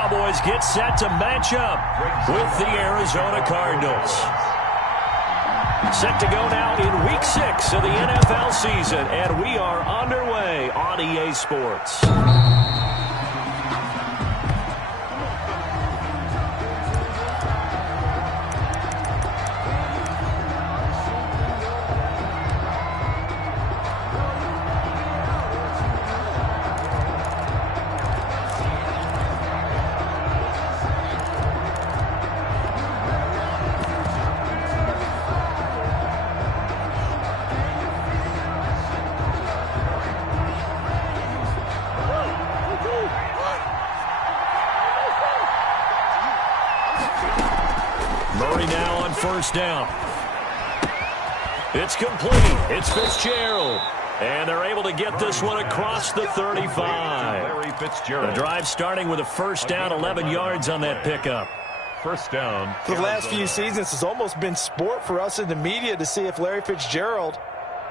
Cowboys get set to match up with the Arizona Cardinals. Set to go now in Week 6 of the NFL season, and we are underway on EA Sports. Murray now on first down. It's complete. It's Fitzgerald. And they're able to get this one across the 35. The drive starting with a first down, 11 yards on that pickup. First down. For the last few seasons, it's almost been sport for us in the media to see if Larry Fitzgerald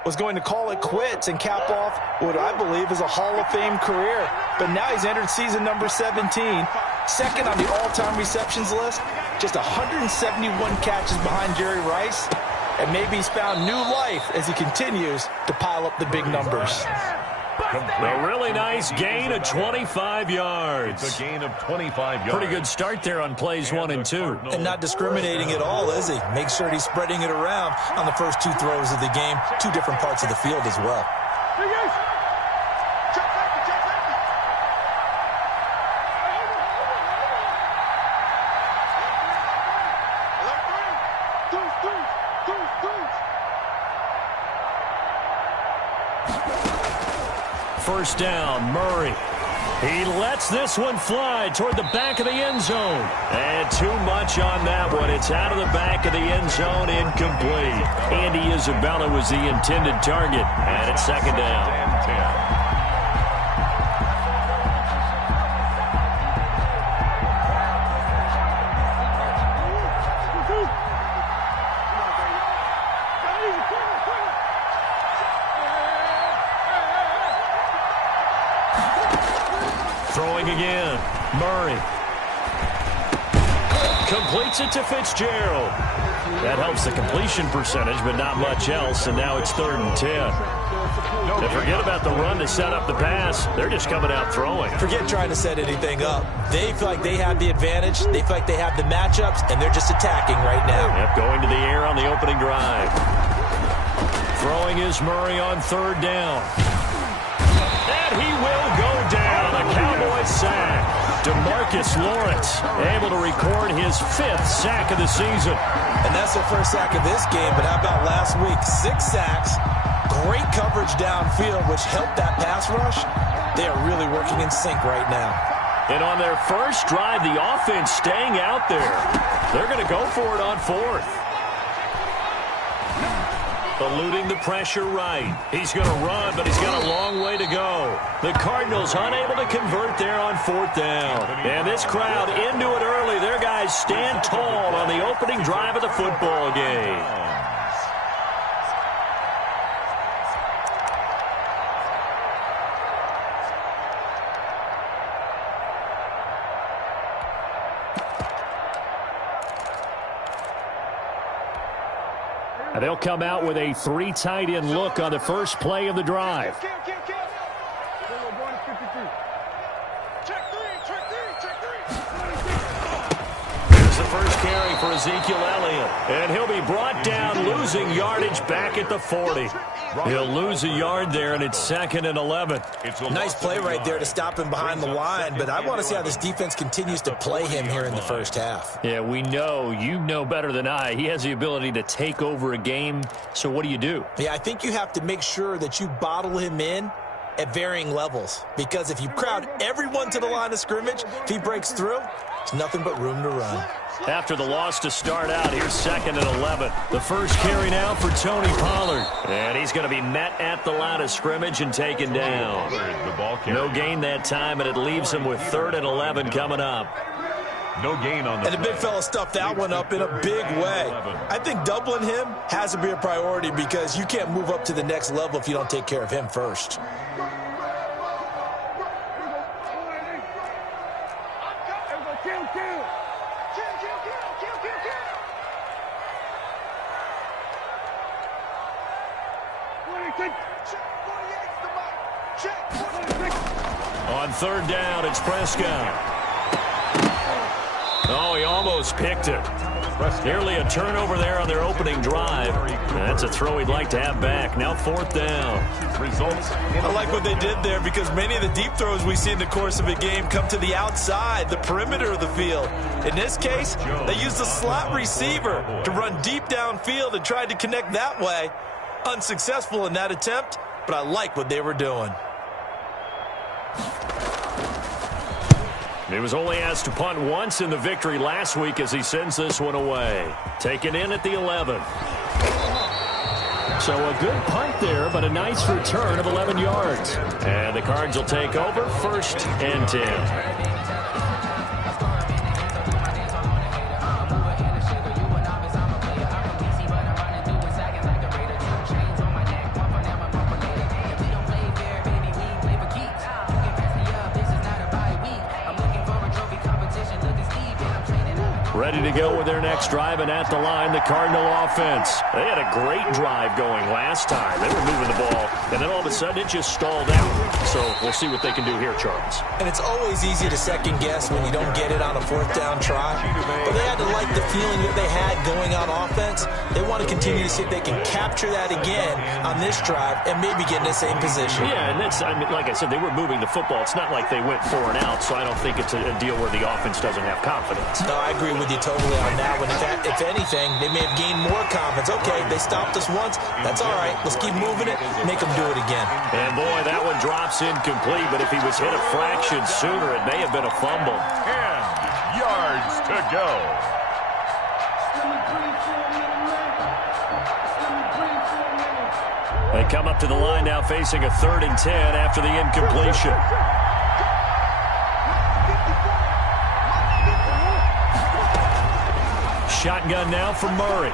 was going to call it quits and cap off what I believe is a Hall of Fame career. But now he's entered season number 17, second on the all-time receptions list, just 171 catches behind Jerry Rice, and maybe he's found new life as he continues to pile up the big numbers. A really nice gain of 25 yards. It's a gain of 25 yards. Pretty good start there on plays 1 and 2. And not discriminating at all, is he? Make sure he's spreading it around on the first 2 throws of the game, 2 different parts of the field as well. First down, Murray. He lets this one fly toward the back of the end zone. And too much on that one. It's out of the back of the end zone, incomplete. Andy Isabella was the intended target, and it's second down. Throwing again, Murray. Completes it to Fitzgerald. That helps the completion percentage, but not much else, and now it's 3rd and 10. And forget about the run to set up the pass. They're just coming out throwing. Forget trying to set anything up. They feel like they have the advantage. They feel like they have the matchups, and they're just attacking right now. Yep, going to the air on the opening drive. Throwing is Murray on 3rd down. And he will go down. A Cowboys sack. DeMarcus Lawrence able to record his 5th sack of the season. And that's the first sack of this game, but how about last week? 6 sacks, great coverage downfield, which helped that pass rush. They are really working in sync right now. And on their first drive, the offense staying out there. They're going to go for it on 4th. Eluding the pressure right. He's going to run, but he's got a long way to go. The Cardinals unable to convert there on 4th down. And this crowd into it early. Their guys stand tall on the opening drive of the football game. They'll come out with a 3 tight end look on the first play of the drive. Here's the first carry for Ezekiel Elliott. And he'll be brought down, losing yardage back at the 40. He'll lose a yard there, and it's 2nd and 11. Nice play right there to stop him behind the line, but I want to see how this defense continues to play him here in the first half. Yeah, we know. You know better than I. He has the ability to take over a game, so what do? Yeah, I think you have to make sure that you bottle him in at varying levels, because if you crowd everyone to the line of scrimmage, if he breaks through, there's nothing but room to run. After the loss to start out, here's 2nd and 11. The first carry now for Tony Pollard. And he's going to be met at the line of scrimmage and taken down. No gain that time, and it leaves him with 3rd and 11 coming up. No gain on the And the big fella stuffed that one up in a big way. I think doubling him has to be a priority because you can't move up to the next level if you don't take care of him first. On third down, it's Prescott. Oh, he almost picked it. Nearly a turnover there on their opening drive. That's a throw he'd like to have back. Now fourth down. Results. I like what they did there because many of the deep throws we see in the course of a game come to the outside, the perimeter of the field. In this case, they used a slot receiver to run deep downfield and tried to connect that way. Unsuccessful in that attempt, but I like what they were doing. He was only asked to punt once in the victory last week as he sends this one away. Taken in at the 11. So a good punt there, but a nice return of 11 yards. And the Cards will take over 1st and 10. Ready to go with their next drive, and at the line, the Cardinal offense. They had a great drive going last time. They were moving the ball, and then all of a sudden it just stalled out. So we'll see what they can do here, Charles. And it's always easy to second guess when you don't get it on a fourth down try. But they had to like the feeling that they had going on offense. They want to continue to see if they can capture that again on this drive and maybe get in the same position. Yeah, and that's, I mean, like I said, they were moving the football. It's not like they went 4 and out, so I don't think it's a deal where the offense doesn't have confidence. No, I agree with you totally on that one. If anything, they may have gained more confidence. Okay, they stopped us once. That's all right. Let's keep moving it. Make them do it again. And, boy, that one drops incomplete, but if he was hit a fraction sooner, it may have been a fumble. 10 yards to go. They come up to the line now facing a 3rd and 10 after the incompletion. Shotgun now for Murray.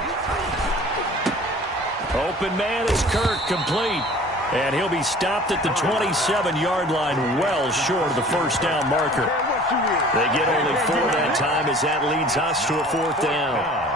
Open man is Kirk, complete. And he'll be stopped at the 27-yard line, well short of the first down marker. They get only 4 that time as that leads us to a 4th down.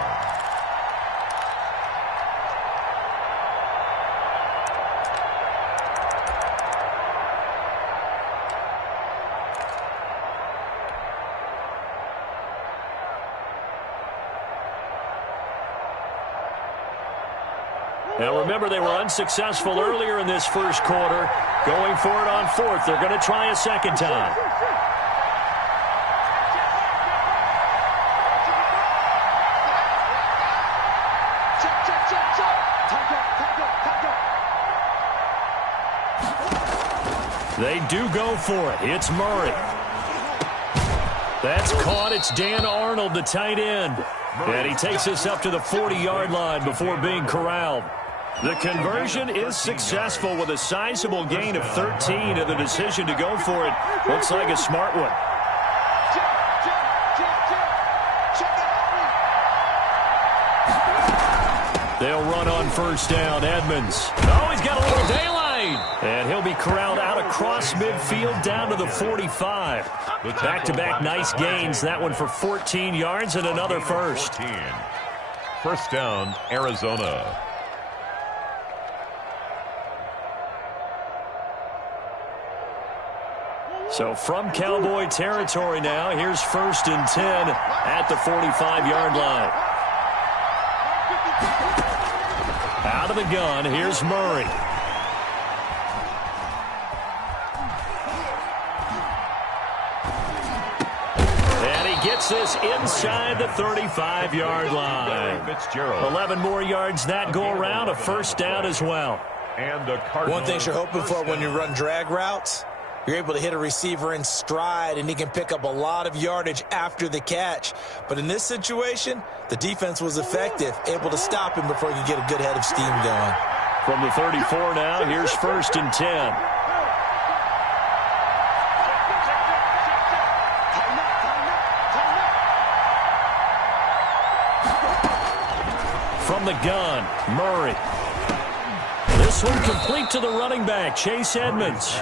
Now remember, they were unsuccessful earlier in this first quarter. Going for it on 4th. They're going to try a second time. They do go for it. It's Murray. That's caught. It's Dan Arnold, the tight end. And he takes us up to the 40-yard line before being corralled. The conversion is successful with a sizable gain of 13, and the decision to go for it looks like a smart one. They'll run on first down. Edmonds. Oh, he's got a little daylight. And he'll be corralled out across midfield down to the 45. Back-to-back nice gains. That one for 14 yards and another first. 14. First down, Arizona. So from Cowboy territory now, here's 1st and 10 at the 45-yard line. Out of the gun, here's Murray. And he gets this inside the 35-yard line. 11 more yards that go around, a first down as well. And the Cardinals. One thing you're hoping for when you run drag routes, you're able to hit a receiver in stride, and he can pick up a lot of yardage after the catch. But in this situation, the defense was effective, able to stop him before he could get a good head of steam going. From the 34 now, here's 1st and 10. From the gun, Murray. This one complete to the running back, Chase Edmonds.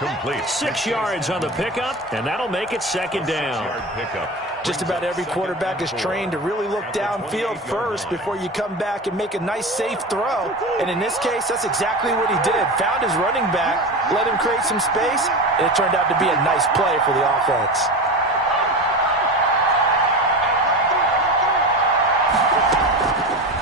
Complete. 6 yards on the pickup, and that'll make it second down. Just about every quarterback is trained to really look downfield first before you come back and make a nice, safe throw. And in this case, that's exactly what he did. Found his running back, let him create some space, and it turned out to be a nice play for the offense.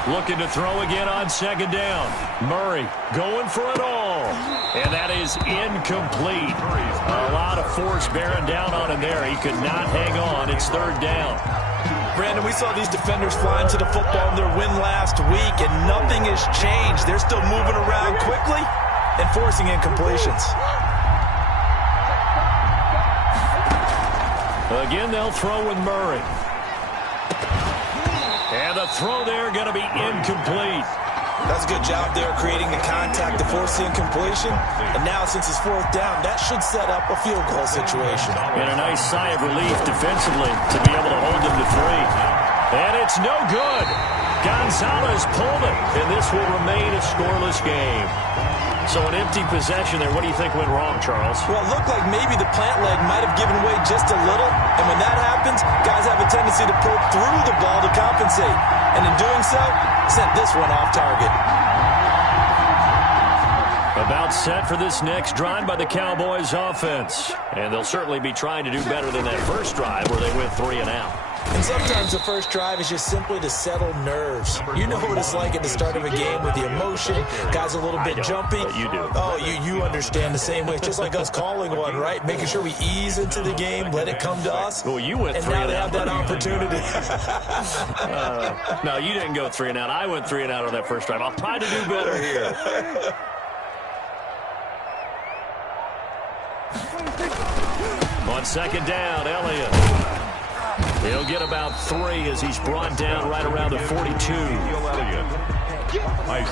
Looking to throw again on second down. Murray going for it all. And that is incomplete. A lot of force bearing down on him there. He could not hang on. It's third down. Brandon, we saw these defenders flying to the football in their win last week, and nothing has changed. They're still moving around quickly and forcing incompletions. Again, they'll throw with Murray. And the throw there going to be incomplete. That's a good job there creating the contact to force the incompletion. And now, since it's fourth down, that should set up a field goal situation. And a nice sigh of relief defensively to be able to hold them to 3. And it's no good. Gonzalez pulled it, and this will remain a scoreless game. So an empty possession there. What do you think went wrong, Charles? Well, it looked like maybe the plant leg might have given way just a little. And when that happens, guys have a tendency to pull through the ball to compensate. And in doing so, sent this one off target. About set for this next drive by the Cowboys offense. And they'll certainly be trying to do better than that first drive where they went 3 and out. And sometimes the first drive is just simply to settle nerves. You know what it's like at the start of a game with the emotion. Guys a little bit jumpy. But you do. Oh, you understand the same way. It's just like us calling one, right? Making sure we ease into the game, let it come to us. Well, you went 3 and now and they out. have that opportunity. No, you didn't go 3 and out. I went 3 and out on that first drive. I'll try to do better here. On second down, Elliott. He'll get about 3 as he's brought down right around the 42.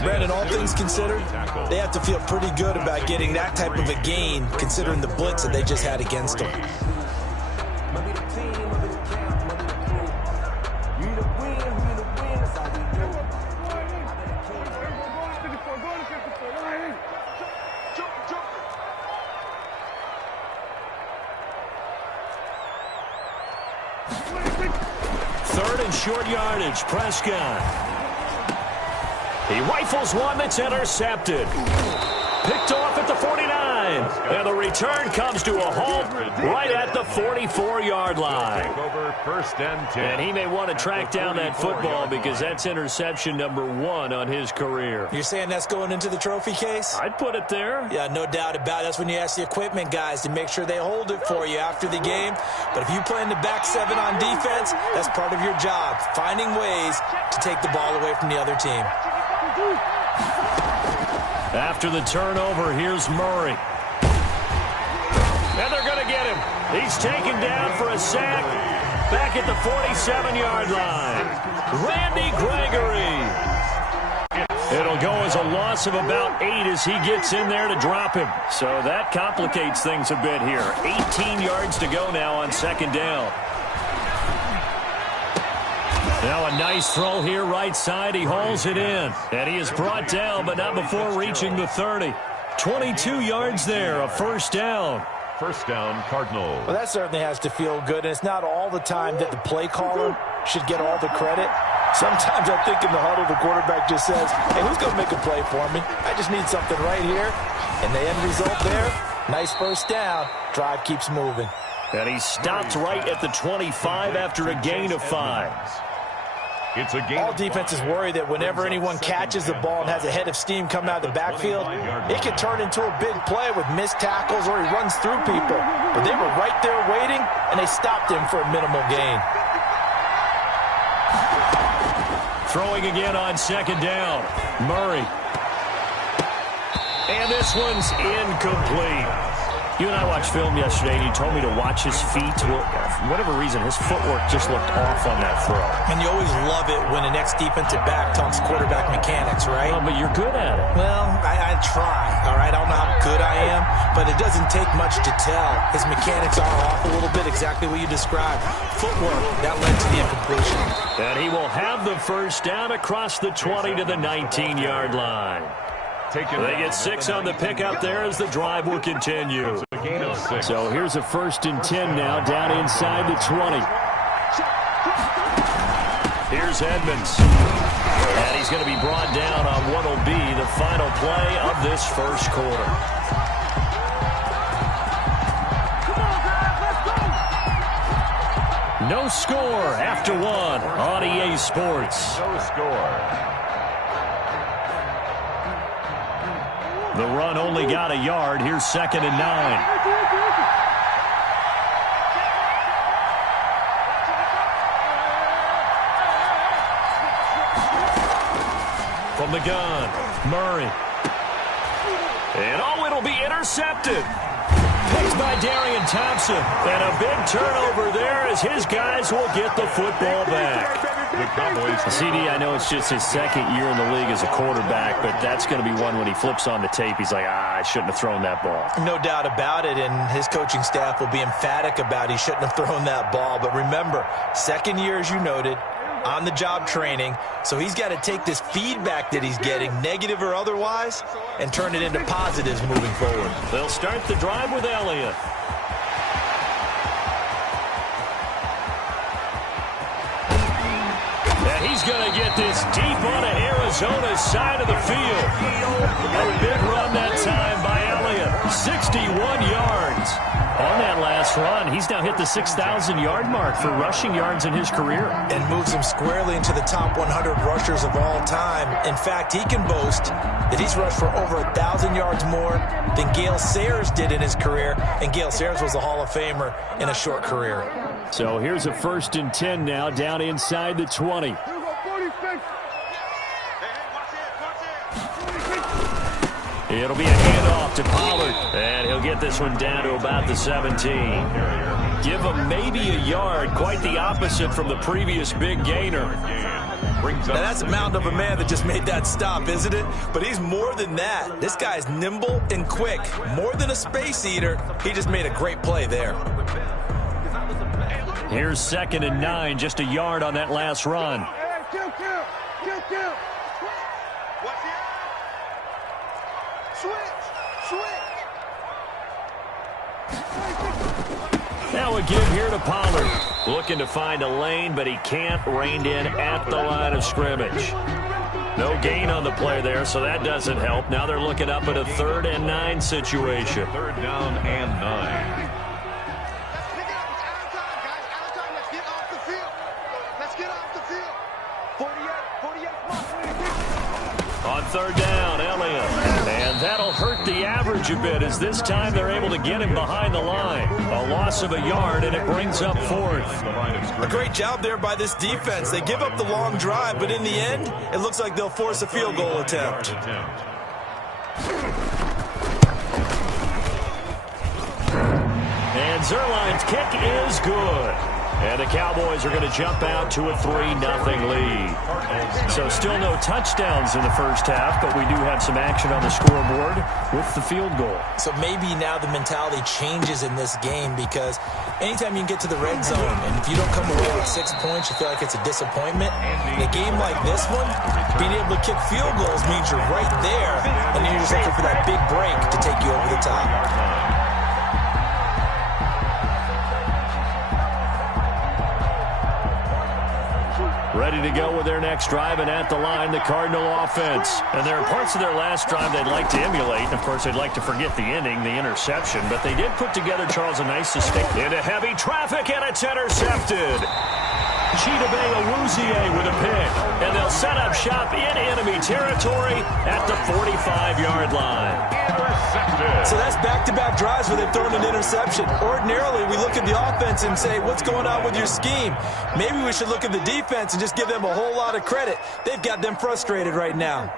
Brandon, all things considered, they have to feel pretty good about getting that type of a gain considering the blitz that they just had against them. Third and short yardage, Prescott. He rifles one that's intercepted. Picked off at the 49. And the return comes to a halt right at the 44-yard line. First and 10. And he may want to track down that football because that's interception number 1 on his career. You're saying that's going into the trophy case? I'd put it there. Yeah, no doubt about it. That's when you ask the equipment guys to make sure they hold it for you after the game. But if you play in the back 7 on defense, that's part of your job, finding ways to take the ball away from the other team. After the turnover, here's Murray. And they're going to get him. He's taken down for a sack back at the 47-yard line. Randy Gregory. It'll go as a loss of about 8 as he gets in there to drop him. So that complicates things a bit here. 18 yards to go now on second down. Now a nice throw here right side. He hauls it in. And he is brought down, but not before reaching the 30. 22 yards there, a first down. First down, Cardinals. Well, that certainly has to feel good, and it's not all the time that the play caller should get all the credit. Sometimes I think in the huddle, the quarterback just says, hey, who's going to make a play for me? I just need something right here. And the end result there, nice first down. Drive keeps moving. And he stopped right at the 25 after a gain of 5. It's a game. All defenses worry that whenever anyone catches the ball and has a head of steam coming out of the backfield, it can turn into a big play with missed tackles or he runs through people. But they were right there waiting, and they stopped him for a minimal gain. Throwing again on second down. Murray. And this one's incomplete. You and I watched film yesterday, and you told me to watch his feet. Well, for whatever reason, his footwork just looked off on that throw. And you always love it when the next defensive back talks quarterback mechanics, right? Well, but you're good at it. Well, I try, all right? I don't know how good I am, but it doesn't take much to tell. His mechanics are off a little bit, exactly what you described. Footwork, that led to the incompletion. And he will have the first down across the 20 to the 19-yard line. They get 6 on the pickup there as the drive will continue. gain of 6. So here's a 1st and 10 now, down inside the 20. Here's Edmonds. And he's going to be brought down on what will be the final play of this first quarter. No score after 1 on EA Sports. No score. The run only got a yard. Here's 2nd and 9. From the gun, Murray. And it'll be intercepted. Picked by Darian Thompson. And a big turnover there as his guys will get the football back. CD, I know it's just his 2nd year in the league as a quarterback, but that's going to be one when he flips on the tape, he's like, I shouldn't have thrown that ball. No doubt about it, and his coaching staff will be emphatic about he shouldn't have thrown that ball. But remember, 2nd year, as you noted, on-the-job training, so he's got to take this feedback that he's getting, negative or otherwise, and turn it into positives moving forward. They'll start the drive with Elliott. And he's going to get this deep onto Arizona's side of the field. A big run that time by Elliott. 61 yards. On that last run, he's now hit the 6,000-yard mark for rushing yards in his career. And moves him squarely into the top 100 rushers of all time. In fact, he can boast that he's rushed for over 1,000 yards more than Gale Sayers did in his career. And Gale Sayers was a Hall of Famer in a short career. So here's a 1st and 10 now, down inside the 20. It'll be a handoff to Pollard, and he'll get this one down to about the 17. Give him maybe a yard, quite the opposite from the previous big gainer. Now that's a mountain of a man that just made that stop, isn't it? But he's more than that. This guy's nimble and quick. More than a space eater, he just made a great play there. Here's 2nd and 9, just a yard on that last run. Now a give here to Pollard. Looking to find a lane, but he can't. Reined in at the line of scrimmage. No gain on the play there, so that doesn't help. Now they're looking up at a 3rd and 9 situation. 3rd down and 9. On 3rd down, Elliott. And that'll hurt the average a bit as this time they're able to get him behind the line. A loss of a yard, and it brings up 4th. A great job there by this defense. They give up the long drive, but in the end, it looks like they'll force a field goal attempt. And Zerline's kick is good. And the Cowboys are going to jump out to a 3-0 lead. So still no touchdowns in the first half, but we do have some action on the scoreboard with the field goal. So maybe now the mentality changes in this game, because anytime you can get to the red zone, and if you don't come away with 6 points, you feel like it's a disappointment. In a game like this one, being able to kick field goals means you're right there, and then you're just looking for that big break to take you over the top. Ready to go with their next drive, and at the line, the Cardinal offense. And there are parts of their last drive they'd like to emulate. Of course, they'd like to forget the ending, the interception. But they did put together, Charles, a nice sustain. Into heavy traffic, and it's intercepted. Chidobe Awuzie with a pick. And they'll set up shop in enemy territory at the 45-yard line. So that's back-to-back drives where they've thrown an interception. Ordinarily, we look at the offense and say, what's going on with your scheme? Maybe we should look at the defense and just give them a whole lot of credit. They've got them frustrated right now.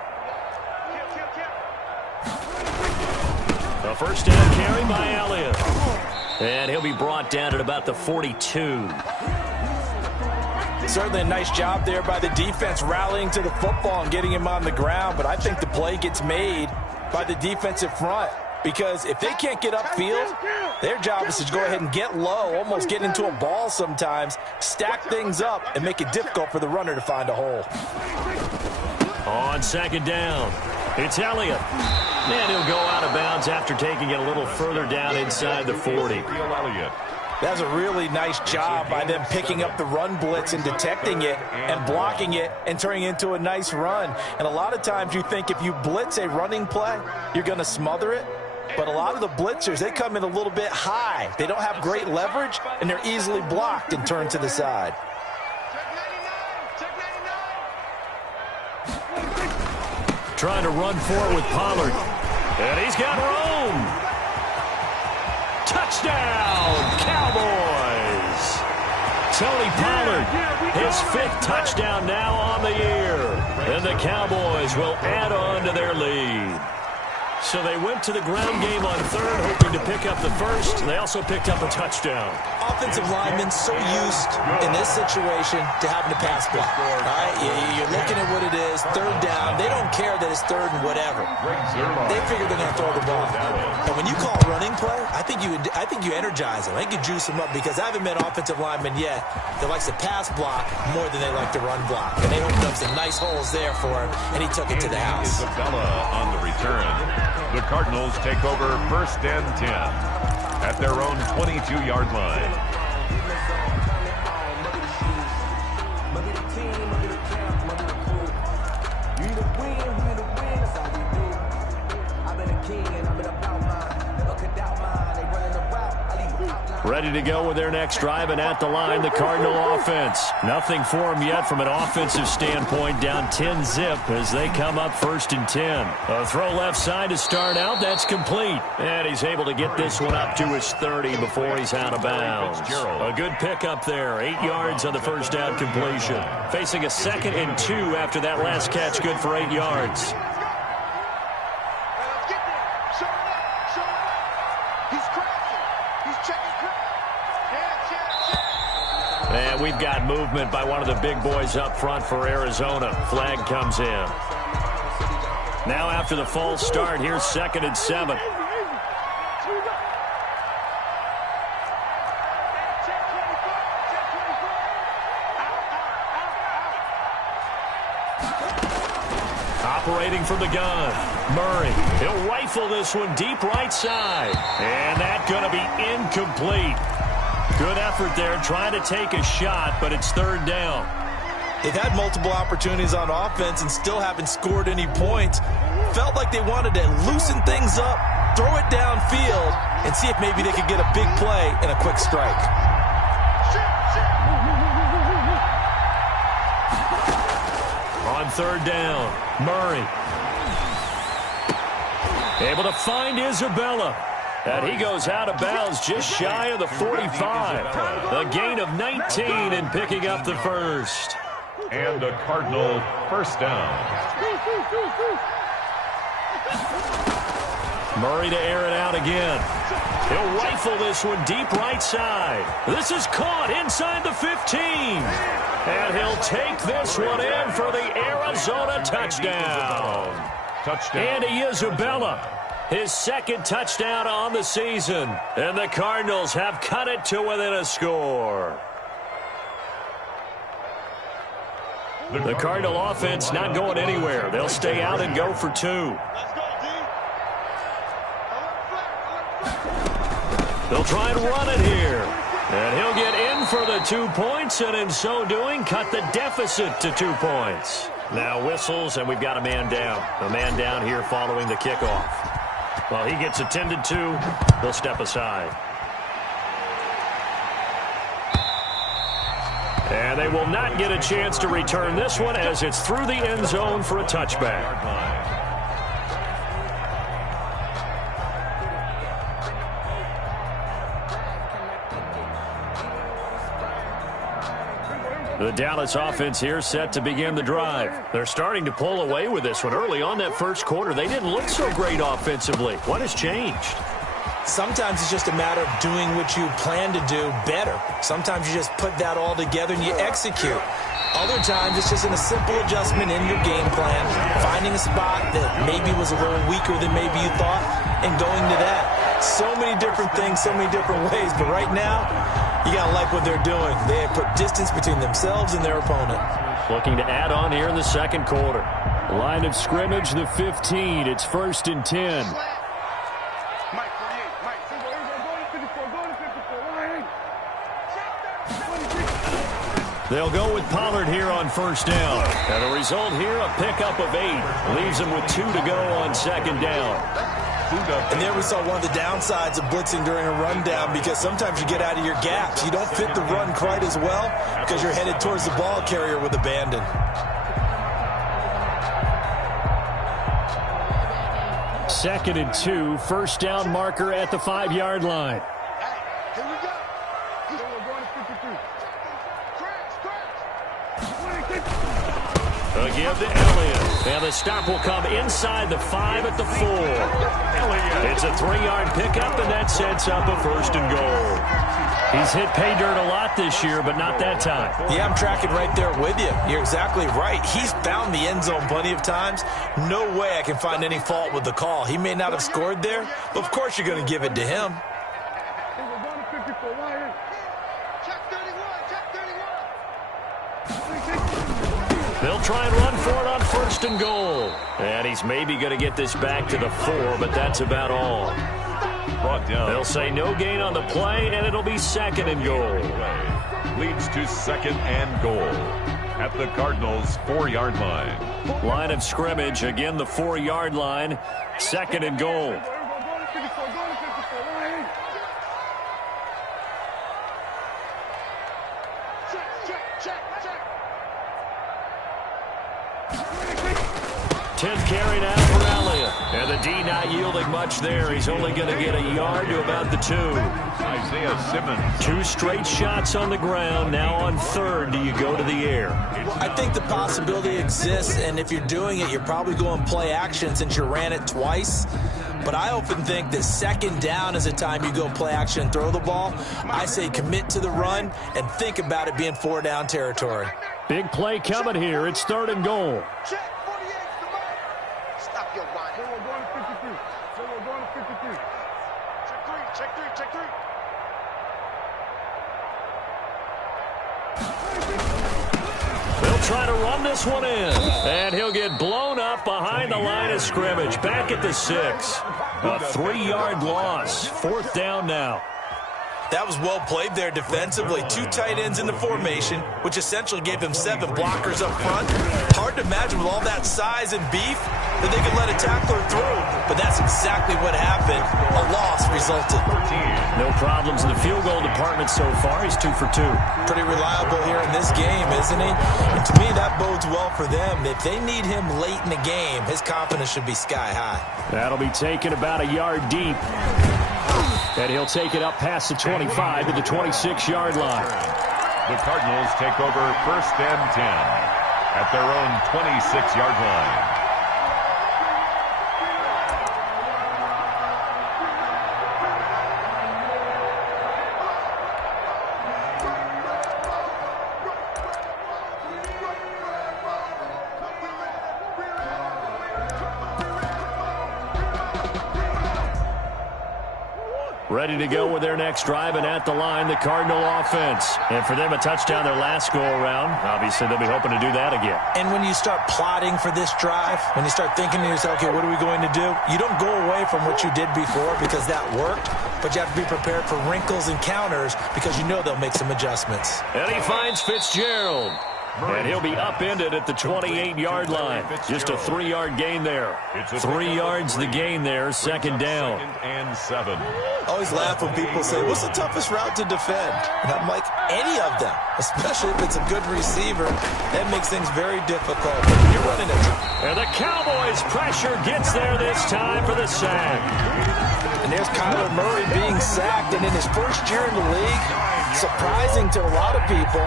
A 1st down carry by Elliott. And he'll be brought down at about the 42. Certainly a nice job there by the defense rallying to the football and getting him on the ground. But I think the play gets made by the defensive front, because if they can't get upfield, their job is to go ahead and get low, almost get into a ball sometimes, stack things up, and make it difficult for the runner to find a hole. On 2nd down, it's Elliott. And he'll go out of bounds after taking it a little further down inside the 40. That's a really nice job by them picking up the run blitz and detecting it and blocking it and turning it into a nice run. And a lot of times you think if you blitz a running play, you're going to smother it. But a lot of the blitzers, they come in a little bit high. They don't have great leverage, and they're easily blocked and turned to the side. Trying to run for it with Pollard. And he's got room. Touchdown, Cowboys. Tony Pollard, his 5th touchdown now on the year. And the Cowboys will add on to their lead. So they went to the ground game on 3rd, hoping to pick up the 1st. They also picked up a touchdown. Offensive linemen so used in this situation to having to pass block. All right, you're looking at what it is, 3rd down. They don't care that it's 3rd and whatever. They figure they're going to throw the ball. And when you call running play, I think you energize them. I think you juice them up because I haven't met offensive linemen yet that likes to pass block more than they like to run block. And they opened up some nice holes there for him, and he took it to the house. Isabella on the return. The Cardinals take over 1st and 10 at their own 22-yard line. Ready to go with their next drive, and at the line, the Cardinal offense. Nothing for them yet from an offensive standpoint, down 10-zip as they come up 1st and 10. A throw left side to start out, that's complete. And he's able to get this one up to his 30 before he's out of bounds. A good pickup there, 8 yards on the first down completion. Facing a 2nd and 2 after that last catch, good for 8 yards. And we've got movement by one of the big boys up front for Arizona. Flag comes in. Now after the false start, here's 2nd and 7. Operating from the gun, Murray. He'll rifle this one deep right side. And that's going to be incomplete. Good effort there, trying to take a shot, but it's 3rd down. They've had multiple opportunities on offense and still haven't scored any points. Felt like they wanted to loosen things up, throw it downfield, and see if maybe they could get a big play and a quick strike. On 3rd down, Murray. Able to find Isabella. And he goes out of bounds just shy of the 45. A gain of 19 and picking up the 1st. And a Cardinal 1st down. Murray to air it out again. He'll rifle this one deep right side. This is caught inside the 15. And he'll take this one in for the Arizona touchdown. Andy Isabella, his 2nd touchdown on the season. And the Cardinals have cut it to within a score. The Cardinal offense not going anywhere. They'll stay out and go for 2. They'll try and run it here. And he'll get in for the 2 points, and in so doing, cut the deficit to 2 points. Now whistles, and we've got a man down. A man down here following the kickoff. While he gets attended to, he'll step aside. And they will not get a chance to return this one as it's through the end zone for a touchback. The Dallas offense here set to begin the drive. They're starting to pull away with this one. Early on that first quarter, they didn't look so great offensively. What has changed? Sometimes it's just a matter of doing what you plan to do better. Sometimes you just put that all together and you execute. Other times it's just a simple adjustment in your game plan, finding a spot that maybe was a little weaker than maybe you thought, and going to that. So many different things, so many different ways, but right now, you got to like what they're doing. They have put distance between themselves and their opponent. Looking to add on here in the second quarter. Line of scrimmage, the 15. It's 1st and 10. They'll go with Pollard here on 1st down. And the result here, a pickup of 8. Leaves them with 2 to go on 2nd down. And there we saw one of the downsides of blitzing during a rundown, because sometimes you get out of your gaps. You don't fit the run quite as well because you're headed towards the ball carrier with abandon. Second and 2, 1st down marker at the 5-yard line. Here we go. We're going to 53. A give to Elliott. And the stop will come inside the 5 at the 4. It's a 3-yard pickup, and that sets up a 1st and goal. He's hit pay dirt a lot this year, but not that time. Yeah, I'm tracking right there with you. You're exactly right. He's found the end zone plenty of times. No way I can find any fault with the call. He may not have scored there, but of course you're going to give it to him. They'll try and run for it on 1st and goal. And he's maybe going to get this back to the 4, but that's about all. Brought down. They'll say no gain on the play, and it'll be 2nd and goal. Leads to 2nd and goal at the Cardinals' 4-yard line. Line of scrimmage, again the 4-yard line. 2nd and goal. Tenth carry now for Elliott. And the D not yielding much there. He's only going to get a yard to about the 2. Isaiah Simmons. 2 straight shots on the ground. Now on 3rd, do you go to the air? I think the possibility exists, and if you're doing it, you're probably going play action since you ran it twice. But I often think that 2nd down is a time you go play action and throw the ball. I say commit to the run and think about it being 4-down territory. Big play coming here. It's 3rd and goal. Stop your whining. So we're going to 53. Check 3. They'll try to run this one in. And he'll get blown up behind the line of scrimmage. Back at the 6. A 3-yard loss. 4th down now. That was well played there defensively. 2 tight ends in the formation, which essentially gave them 7 blockers up front. Hard to imagine with all that size and beef that they could let a tackler through. But that's exactly what happened. A loss resulted. No problems in the field goal department so far. He's 2 for 2. Pretty reliable here in this game, isn't he? And to me, that bodes well for them. If they need him late in the game, his confidence should be sky high. That'll be taken about a yard deep. And he'll take it up past the 25 to the 26-yard line. The Cardinals take over 1st and 10 at their own 26-yard line. Ready to go with their next drive, and at the line, the Cardinal offense. And for them, a touchdown their last go-around. Obviously, they'll be hoping to do that again. And when you start plotting for this drive, when you start thinking to yourself, okay, what are we going to do? You don't go away from what you did before because that worked, but you have to be prepared for wrinkles and counters because you know they'll make some adjustments. And he finds Fitzgerald. And he'll be upended at the 28-yard line. Just a 3-yard gain there. 3 yards the gain there, 2nd down. 2nd and 7. I always laugh when people say, what's the toughest route to defend? And I'm like, any of them, especially if it's a good receiver. That makes things very difficult. But when you're running it. And the Cowboys' pressure gets there this time for the sack. And there's Kyler Murray being sacked. And in his first year in the league, surprising to a lot of people,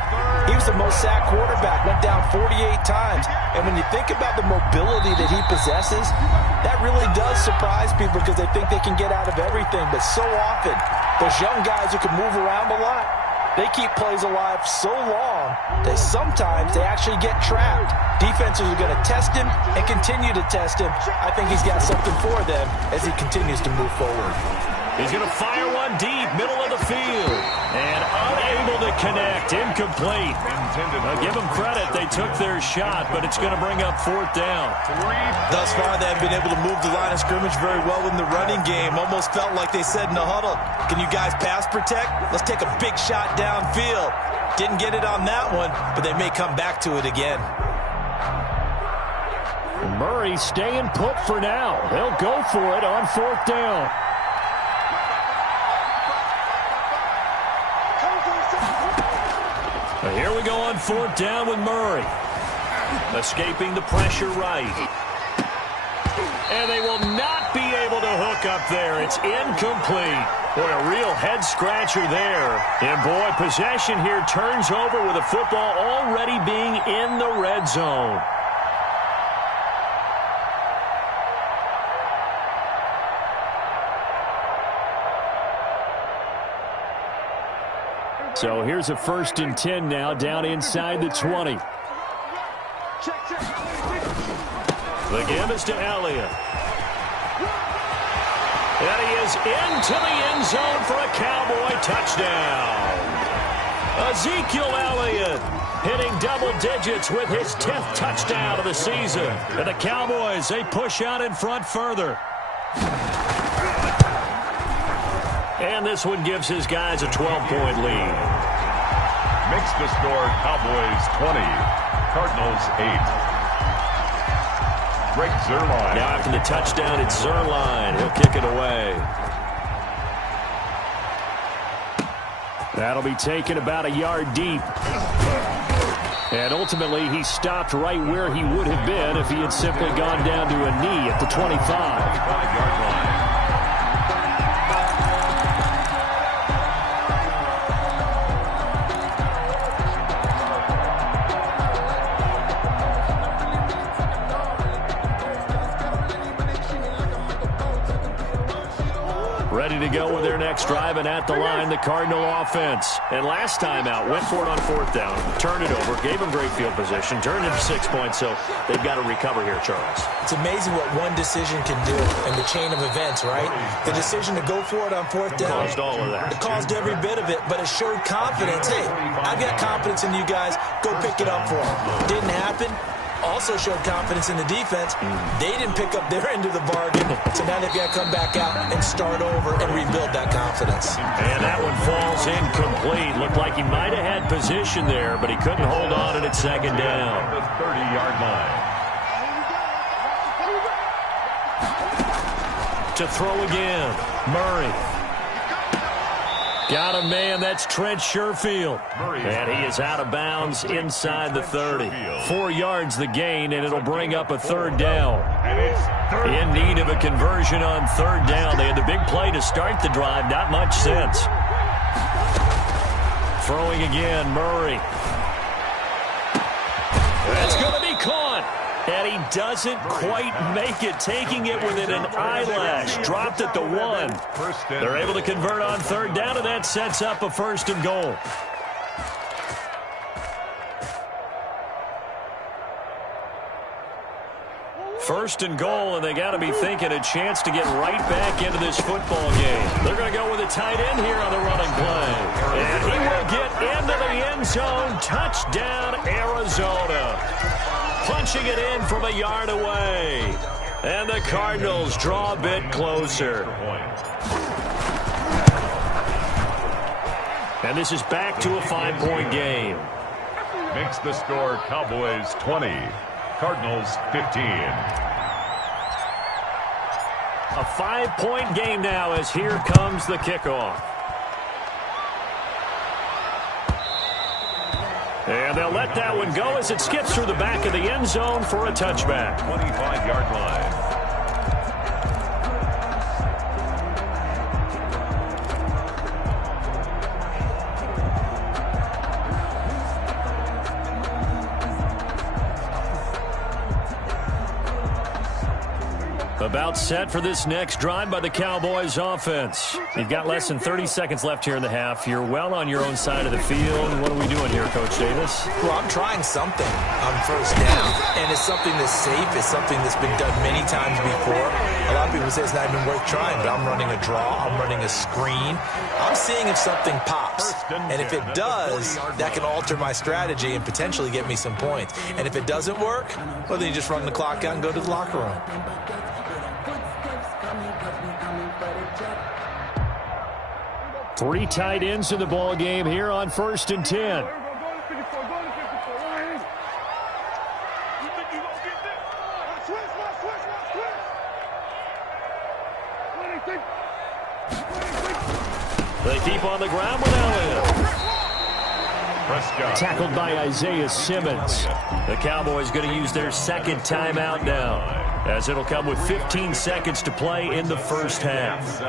he was the most sacked quarterback, went down 48 times. And when you think about the mobility that he possesses, that really does surprise people because they think they can get out of everything. But so often, those young guys who can move around a lot, they keep plays alive so long that sometimes they actually get trapped. Defenses are going to test him and continue to test him. I think he's got something for them as he continues to move forward. He's going to fire one deep, middle of the field. And unable to connect, incomplete. Now, give them credit, they took their shot, but it's going to bring up 4th down. Thus far, they have been able to move the line of scrimmage very well in the running game. Almost felt like they said in the huddle, can you guys pass protect? Let's take a big shot downfield. Didn't get it on that one, but they may come back to it again. Murray staying put for now. They'll go for it on 4th down. Here we go on 4th down with Murray. Escaping the pressure right. And they will not be able to hook up there. It's incomplete. Boy, a real head-scratcher there. And, boy, possession here turns over with the football already being in the red zone. So here's a 1st and 10 now, down inside the 20. The give is to Elliott. And he is into the end zone for a Cowboy touchdown. Ezekiel Elliott hitting double digits with his 10th touchdown of the season. And the Cowboys, they push out in front further. And this one gives his guys a 12-point lead. Makes the score Cowboys 20, Cardinals 8. Greg Zuerlein. Now after the touchdown, it's Zuerlein. He'll kick it away. That'll be taken about a yard deep. And ultimately, he stopped right where he would have been if he had simply gone down to a knee at the 25. 25-yard line. Ready to go with their next drive, and at the line, the Cardinal offense. And last time out, went for it on 4th down, turned it over, gave them great field position, turned it to 6 points, so they've got to recover here, Charles. It's amazing what one decision can do in the chain of events, right? The decision to go for it on 4th down. Caused all of that. It caused every bit of it, but it showed confidence. Hey, I've got confidence in you guys. Go pick it up for them. Didn't happen. Also showed confidence in the defense. They didn't pick up their end of the bargain, so now they've got to come back out and start over and rebuild that confidence. And that one falls incomplete. Looked like he might have had position there, but he couldn't hold on at 2nd down. The 30-yard line. To throw again, Murray. Got a man, that's Trent Sherfield. And he is out of bounds inside the 30. 4 yards the gain, and it'll bring up a 3rd down. In need of a conversion on 3rd down. They had the big play to start the drive, not much since. Throwing again, Murray. That's going to be caught. And he doesn't quite make it, taking it within an eyelash. Dropped at the 1. They're able to convert on 3rd down, and that sets up a 1st and goal. First and goal, and they got to be thinking a chance to get right back into this football game. They're going to go with a tight end here on the running play. And he will get into the end zone. Touchdown, Arizona. Punching it in from a yard away. And the Cardinals draw a bit closer. And this is back to a 5-point game. Makes the score Cowboys 20, Cardinals 15. A 5-point game now as here comes the kickoff. And they'll let that one go as it skips through the back of the end zone for a touchback. 25-yard line. About set for this next drive by the Cowboys offense. You've got less than 30 seconds left here in the half. You're well on your own side of the field. What are we doing here, Coach Davis? Well, I'm trying something on first down, and it's something that's safe. It's something that's been done many times before. A lot of people say it's not even worth trying, but I'm running a draw. I'm running a screen. I'm seeing if something pops, and if it does, that can alter my strategy and potentially get me some points. And if it doesn't work, well, then you just run the clock out and go to the locker room. 3 tight ends in the ball game here on 1st and 10. They keep on the ground with Elliott. Tackled by Isaiah Simmons. The Cowboys going to use their second timeout now, as it'll come with 15 seconds to play in the first half.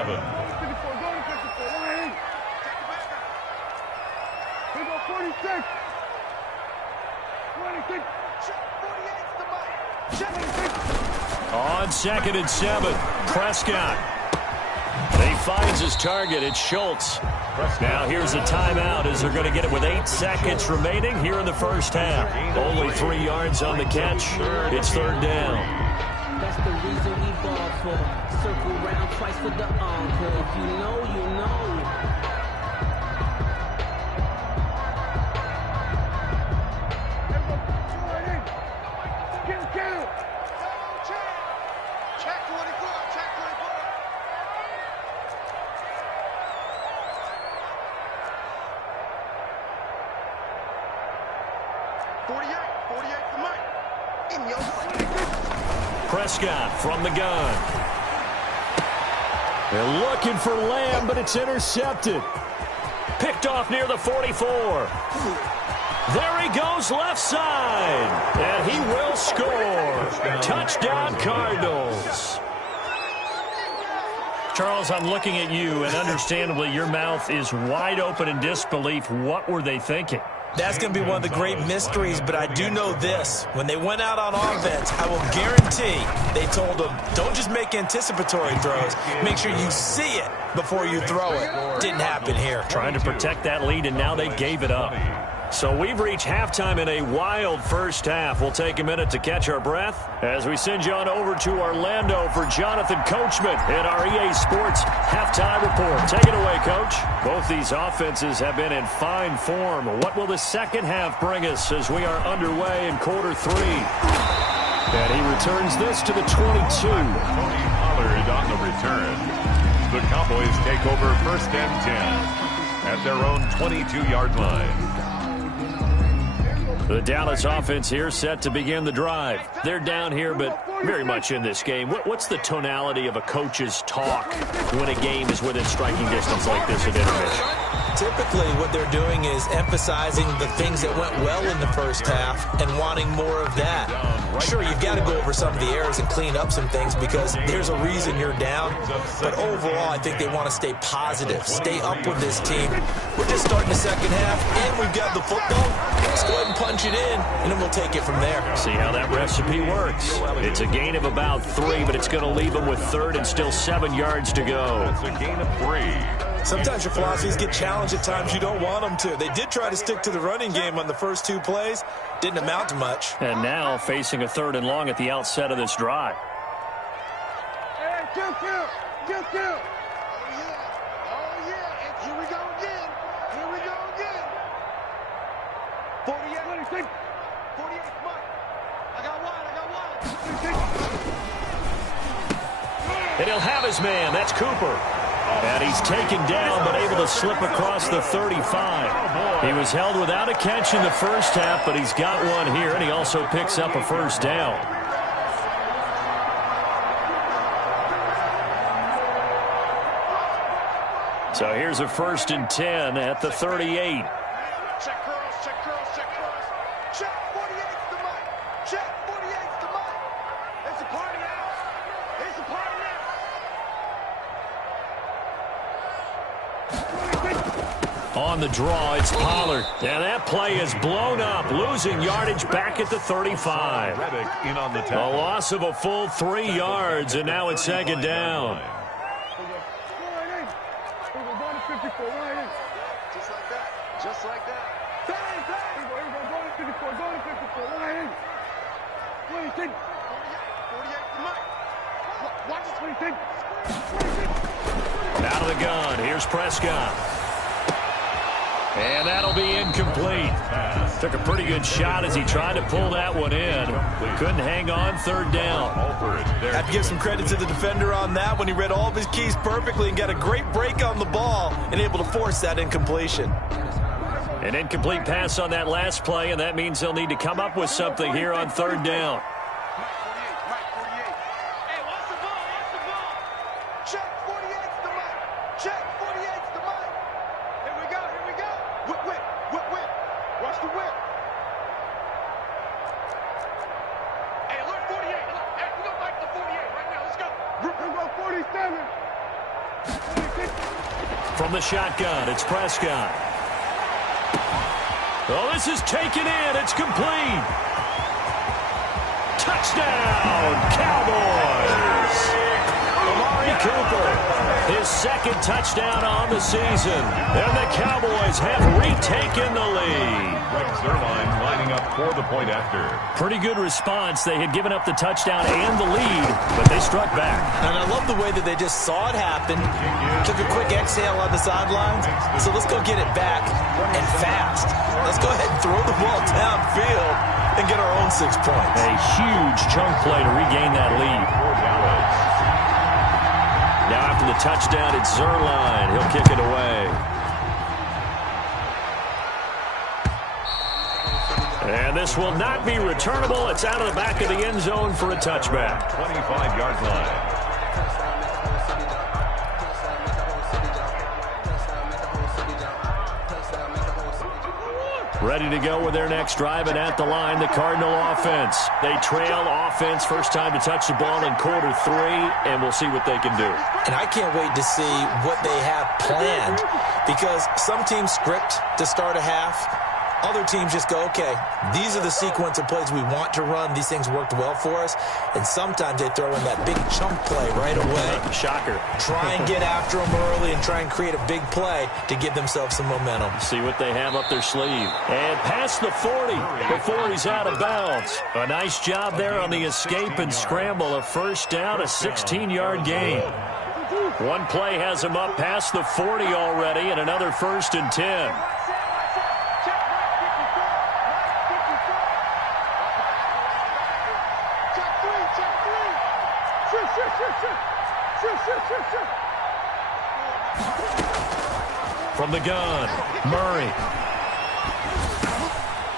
On 2nd and 7, Prescott. He finds his target. It's Schultz. Now here's a timeout as they're going to get it with 8 seconds remaining here in the first half. Only 3 yards on the catch. It's 3rd down. That's the reason we ball for. Circle round twice for the encore. If you know, you know. Prescott from the gun. They're looking for Lamb, but it's intercepted. Picked off near the 44. There he goes left side. And he will score. Touchdown Cardinals. Charles, I'm looking at you, and understandably your mouth is wide open in disbelief. What were they thinking? That's going to be one of the great mysteries, but I do know this. When they went out on offense, I will guarantee they told them, don't just make anticipatory throws. Make sure you see it before you throw it. Didn't happen here. Trying to protect that lead, and now they gave it up. So we've reached halftime in a wild first half. We'll take a minute to catch our breath as we send you on over to Orlando for Jonathan Coachman in our EA Sports Halftime Report. Take it away, Coach. Both these offenses have been in fine form. What will the second half bring us as we are underway in quarter 3? And he returns this to the 22. Tony Pollard on the return. The Cowboys take over 1st and 10 at their own 22-yard line. The Dallas offense here set to begin the drive. They're down here, but very much in this game. What's the tonality of a coach's talk when a game is within striking distance like this at intermission? Typically, what they're doing is emphasizing the things that went well in the first half and wanting more of that. Sure, you've got to go over some of the errors and clean up some things because there's a reason you're down. But overall, I think they want to stay positive, stay up with this team. We're just starting the second half, and we've got the football. Let's go ahead and punch it in, and then we'll take it from there. See how that recipe works. It's a gain of about 3, but it's going to leave them with 3rd and still 7 yards to go. It's a gain of 3. Sometimes your philosophies get challenged at times you don't want them to. They did try to stick to the running game on the first 2 plays. Didn't amount to much. And now facing a 3rd and long at the outset of this drive. Hey, just kill. Just kill. Oh, yeah. Oh, yeah. And here we go again. Here we go again. 48. 46. 48. Mike. I got wide. And he'll have his man. That's Cooper. And he's taken down, but able to slip across the 35. He was held without a catch in the first half, but he's got one here, and he also picks up a 1st down. So here's a 1st and 10 at the 38. Check curls, check curls, check curls. Check 48's the mic. Check 48's the mic. It's a party now. It's a party now. On the draw, it's Pollard. And that play is blown up, losing yardage back at the 35. In on the A tackle. loss of a full 3 yards, and now it's second down. Just like that. Just like that. Bang, bang. What do you think? 48 to Mike. Watch this. What do you think? Out of the gun, here's Prescott. And that'll be incomplete. Took a pretty good shot as he tried to pull that one in. Couldn't hang on, third down. I'd give some credit to the defender on that when he read all of his keys perfectly and got a great break on the ball and able to force that incompletion. An incomplete pass on that last play, and that means they'll need to come up with something here on third down. Mike 48. Hey, watch the ball. Watch the ball. Check 48's the Mike. Check 48's the Mike. Here we go. Here we go. Whip. Watch the whip. Hey, look 48. Look. Hey, we go back to 48 right now. Let's go. We're going 47. From the shotgun, it's Prescott. Oh, this is taken in. It's complete. Touchdown, Cowboys. Amari Cooper, his second touchdown on the season. And the Cowboys have retaken the lead. Rex Zerline lining up for the point after. Pretty good response. They had given up the touchdown and the lead, but they struck back. And I love the way that they just saw it happen, took a quick exhale on the sidelines. So let's go get it back and fast. Let's go ahead and throw the ball downfield and get our own 6 points. A huge chunk play to regain that lead. Now after the touchdown, it's Zerline. He'll kick it away. And this will not be returnable. It's out of the back of the end zone for a touchback. 25-yard line. Ready to go with their next drive, and at the line, the Cardinal offense. They trail offense, first time to touch the ball in quarter 3, and we'll see what they can do. And I can't wait to see what they have planned, because some teams script to start a half. Other teams just go, okay, these are the sequence of plays we want to run. These things worked well for us. And sometimes they throw in that big chunk play right away. Shocker. Try and get after them early and try and create a big play to give themselves some momentum. See what they have up their sleeve. And past the 40 before he's out of bounds. A nice job there on the escape and scramble. A first down, a 16-yard gain. One play has him up past the 40 already, and another 1st and 10. From the gun, Murray.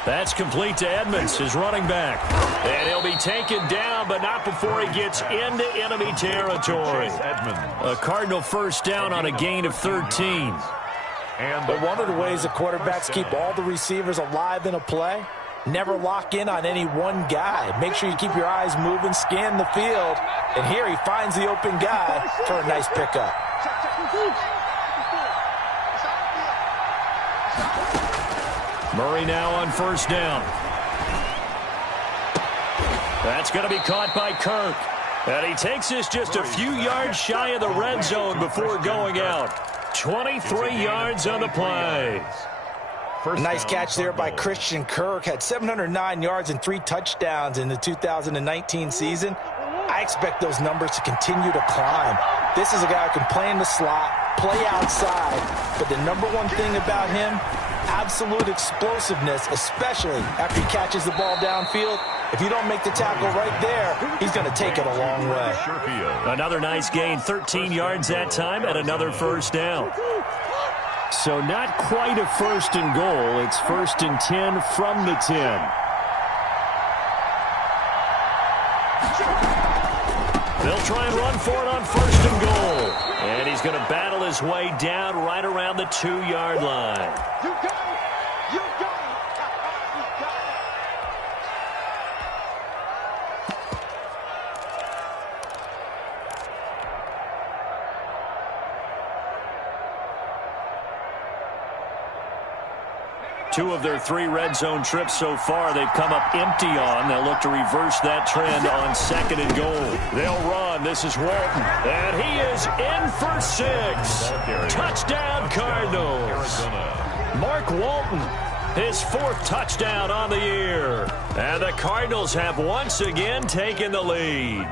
That's complete to Edmonds, his running back. And he'll be taken down, but not before he gets into enemy territory. A Cardinal first down on a gain of 13. But one of the ways the quarterbacks keep all the receivers alive in a play, never lock in on any one guy. Make sure you keep your eyes moving, scan the field. And here he finds the open guy for a nice pickup. Murray now on first down. That's going to be caught by Kirk. And he takes this just a few yards shy of the red zone before going out. 23 yards on the play. Nice catch there by Christian Kirk. Had 709 yards and 3 touchdowns in the 2019 season. I expect those numbers to continue to climb. This is a guy who can play in the slot, play outside, but the number one thing about him, absolute explosiveness, especially after he catches the ball downfield. If you don't make the tackle right there, he's going to take it a long way. Another nice gain, 13 yards that time, and another first down. So not quite a 1st and goal. It's 1st and 10 from the 10. They'll try and run for it on 1st and goal. And he's going to battle his way down right around the 2-yard line. You got it. You got it. 2 of their 3 red zone trips so far they've come up empty on. They'll look to reverse that trend on 2nd and goal. They'll run. This is Walton. And he is in for 6. Touchdown, Cardinals. Mark Walton, his 4th touchdown on the year. And the Cardinals have once again taken the lead.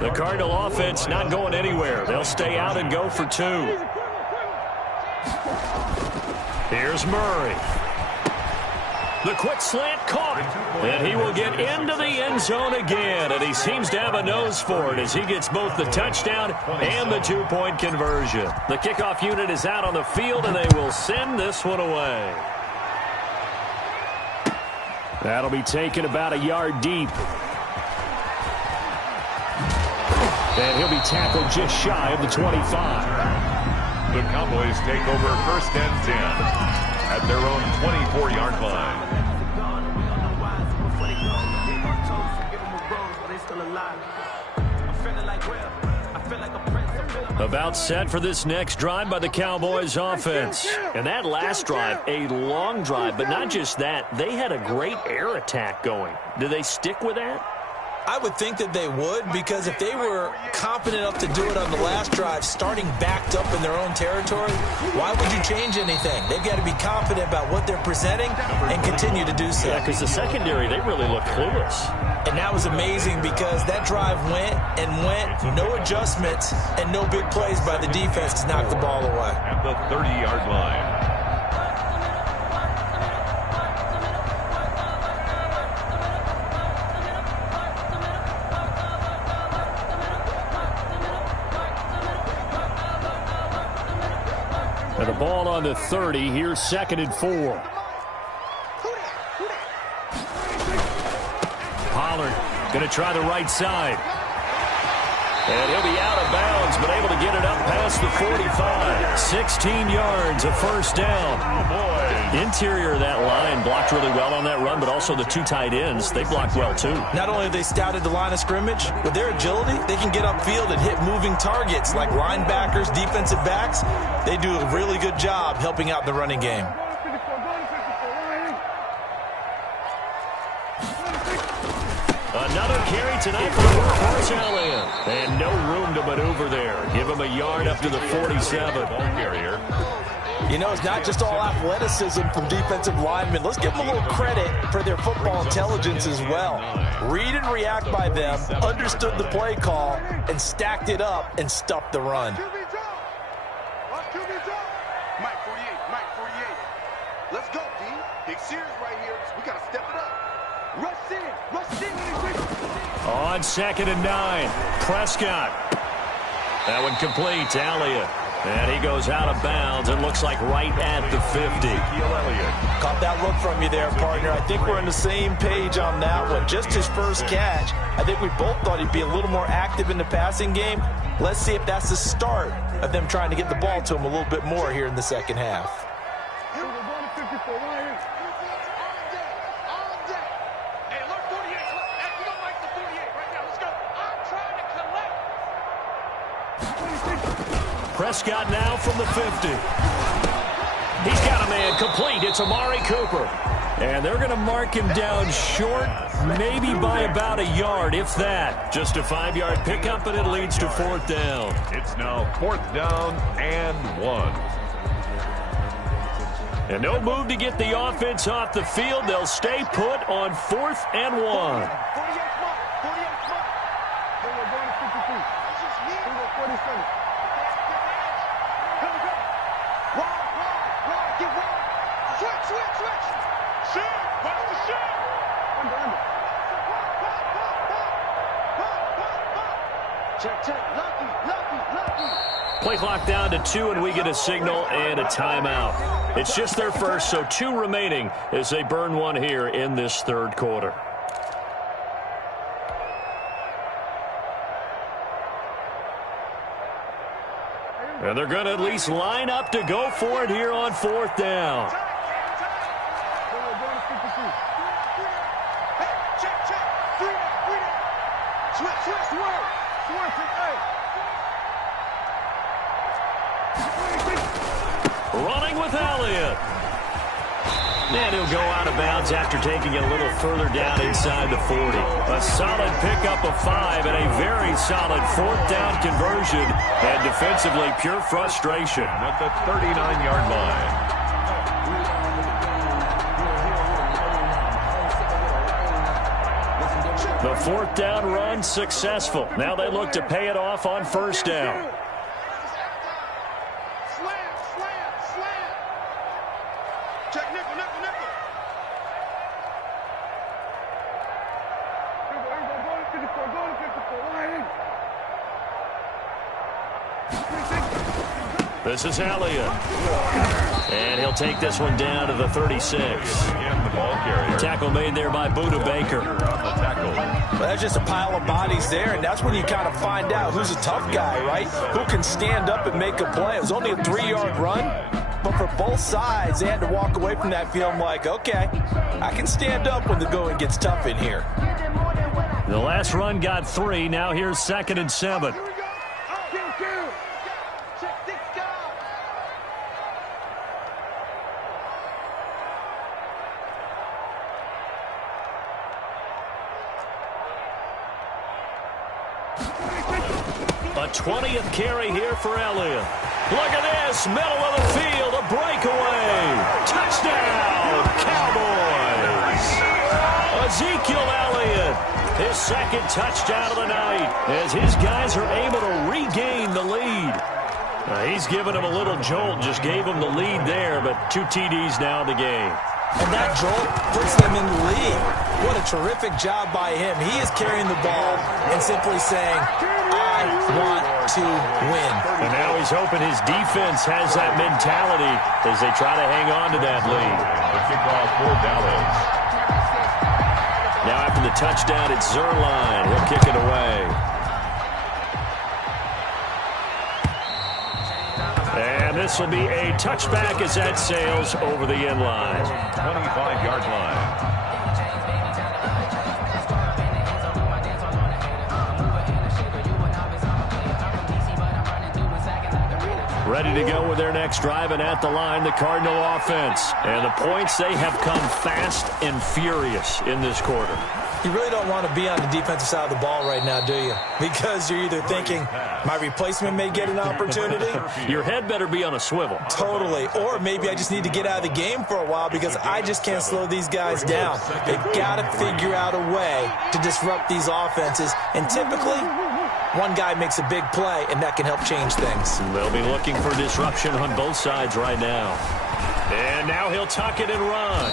The Cardinal offense not going anywhere. They'll stay out and go for 2. Here's Murray. The quick slant caught. And he will get into the end zone again. And he seems to have a nose for it as he gets both the touchdown and the 2-point conversion. The kickoff unit is out on the field, and they will send this one away. That'll be taken about a yard deep. And he'll be tackled just shy of the 25. The Cowboys take over 1st and 10 at their own 24-yard line. About set for this next drive by the Cowboys offense. And that last drive, a long drive, but not just that. They had a great air attack going. Do they stick with that? I would think that they would, because if they were confident enough to do it on the last drive, starting backed up in their own territory, why would you change anything? They've got to be confident about what they're presenting and continue to do so. Yeah, because the secondary, they really look clueless. And that was amazing because that drive went and went, no adjustments, and no big plays by the defense to knock the ball away. At the 30-yard line. And the ball on the 30. Here's 2nd and 4. Pollard going to try the right side. And he'll be out of bounds, but able to get it up past the 45. 16 yards, a 1st down. Oh, boy. Interior of that line blocked really well on that run, but also the 2 tight ends, they blocked well too. Not only have they scouted the line of scrimmage, with their agility, they can get upfield and hit moving targets like linebackers, defensive backs. They do a really good job helping out the running game. Another carry tonight for the Workhorse Elliott. And no room to maneuver there. Give him a yard up to the 47. Ball carrier. You know, it's not just all athleticism from defensive linemen. Let's give them a little credit for their football intelligence as well. Read and react by them, understood the play call, and stacked it up and stuffed the run. Mike 48, Mike 48. Let's go, D. Big series right here. We got to step it up. Rush in. On 2nd and 9, Prescott. That one complete to Elliott. And he goes out of bounds and looks like right at the 50. Caught that look from you there, partner. I think we're on the same page on that one. Just his first catch. I think we both thought he'd be a little more active in the passing game. Let's see if that's the start of them trying to get the ball to him a little bit more here in the second half. Prescott now from the 50. He's got a man complete. It's Amari Cooper. And they're going to mark him down short, maybe by about a yard, if that. Just a 5-yard pickup, and it leads to 4th down. It's now 4th down and 1. And no move to get the offense off the field. They'll stay put on 4th and 1. Play clock down to 2, and we get a signal and a timeout. It's just their first, so 2 remaining as they burn one here in this 3rd quarter. And they're going to at least line up to go for it here on 4th down. Running with Elliott. And he'll go out of bounds after taking it a little further down inside the 40. A solid pickup of 5 and a very solid 4th down conversion. And defensively, pure frustration. At the 39-yard line. The 4th down run successful. Now they look to pay it off on 1st down. Check nickel, nickel, nickel. This is Elliott. And he'll take this one down to the 36. Again, the ball carrier. Tackle made there by Buda Baker. On the tackle. Well, that's just a pile of bodies there, and that's when you kind of find out who's a tough guy, right? Who can stand up and make a play. It was only a 3-yard run, but for both sides, they had to walk away from that field like, okay, I can stand up when the going gets tough in here. The last run got 3. Now here's 2nd and 7. A 20th carry here for Elliott. Look at this, middle of the field, a breakaway. Touchdown, Cowboys. Ezekiel Elliott, his 2nd touchdown of the night, as his guys are able to regain the lead. He's given him a little jolt, just gave him the lead there, but 2 TDs now in the game. And that jolt puts them in the lead. What a terrific job by him. He is carrying the ball and simply saying, I want to win. And now he's hoping his defense has that mentality as they try to hang on to that lead. The kickoff for Dallas. Now after the touchdown, it's Zerline. He'll kick it away. And this will be a touchback as that sails over the end line. 25-yard line. Ready to go with their next drive, and at the line, the Cardinal offense. And the points, they have come fast and furious in this quarter. You really don't want to be on the defensive side of the ball right now, do you? Because you're either thinking, my replacement may get an opportunity. Your head better be on a swivel. Totally. Or maybe I just need to get out of the game for a while because I just can't slow these guys down. They've got to figure out a way to disrupt these offenses. And typically, one guy makes a big play, and that can help change things. They'll be looking for disruption on both sides right now. And now he'll tuck it and run.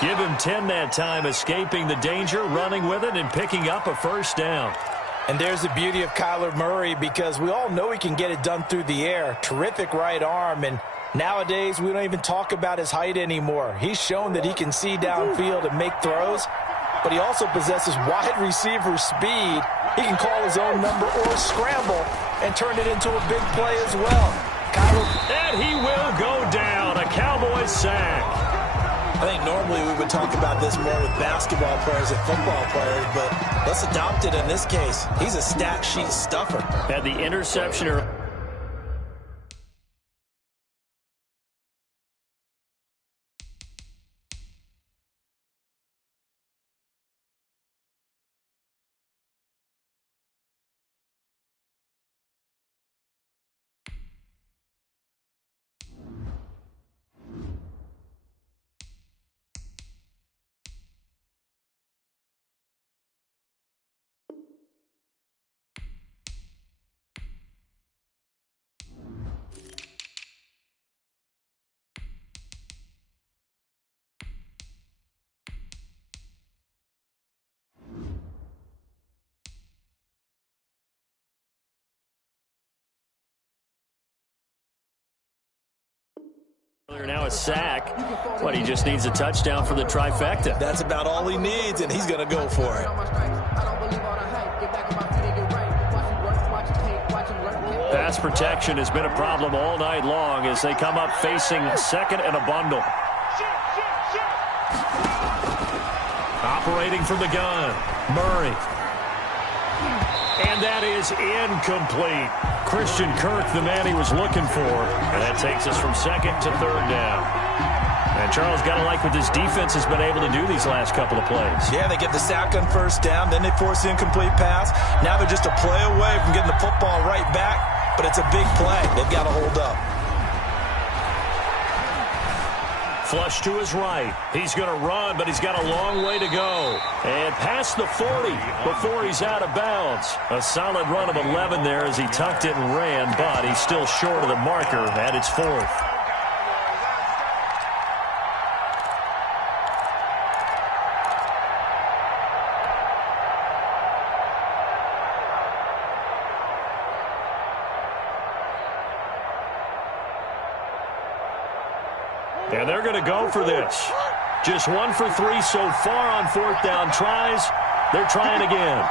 Give him 10 that time, escaping the danger, running with it, and picking up a 1st down. And there's the beauty of Kyler Murray because we all know he can get it done through the air. Terrific right arm, and nowadays we don't even talk about his height anymore. He's shown that he can see downfield and make throws, but he also possesses wide receiver speed. He can call his own number or scramble and turn it into a big play as well. And he will go down, a Cowboys sack. I think normally we would talk about this more with basketball players and football players, but let's adopt it in this case. He's a stat sheet stuffer. Had the interception. Now a sack. What, he just needs a touchdown for the trifecta. That's about all he needs, and he's going to go for it. Pass protection has been a problem all night long as they come up facing 2nd and a bundle. Operating from the gun, Murray. And that is incomplete. Christian Kirk, the man he was looking for. And that takes us from second to third down. And Charles, got to like what this defense has been able to do these last couple of plays. Yeah, they get the sack on first down, then they force the incomplete pass. Now they're just a play away from getting the football right back, but it's a big play. They've got to hold up. Flush to his right. He's going to run, but he's got a long way to go. And past the 40 before he's out of bounds. A solid run of 11 there as he tucked it and ran, but he's still short of the marker at its fourth. And they're going to go for this. Just 1 for 3 so far on fourth down tries. They're trying again.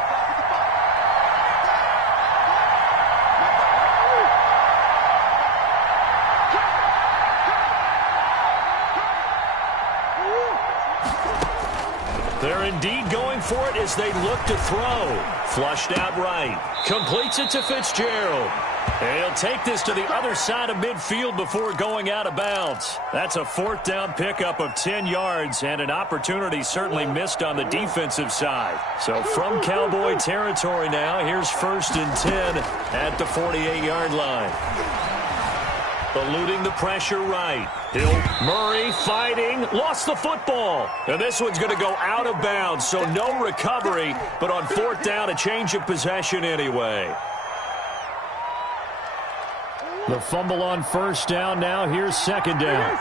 They're indeed going for it as they look to throw. Flushed out right. Completes it to Fitzgerald. And he'll take this to the other side of midfield before going out of bounds. That's a fourth down pickup of 10 yards and an opportunity certainly missed on the defensive side. So from Cowboy territory now, here's 1st and 10 at the 48-yard line. Eluding the pressure right. Murray fighting, lost the football. And this one's going to go out of bounds, so no recovery, but on fourth down, a change of possession anyway. The fumble on first down. Now here's second down.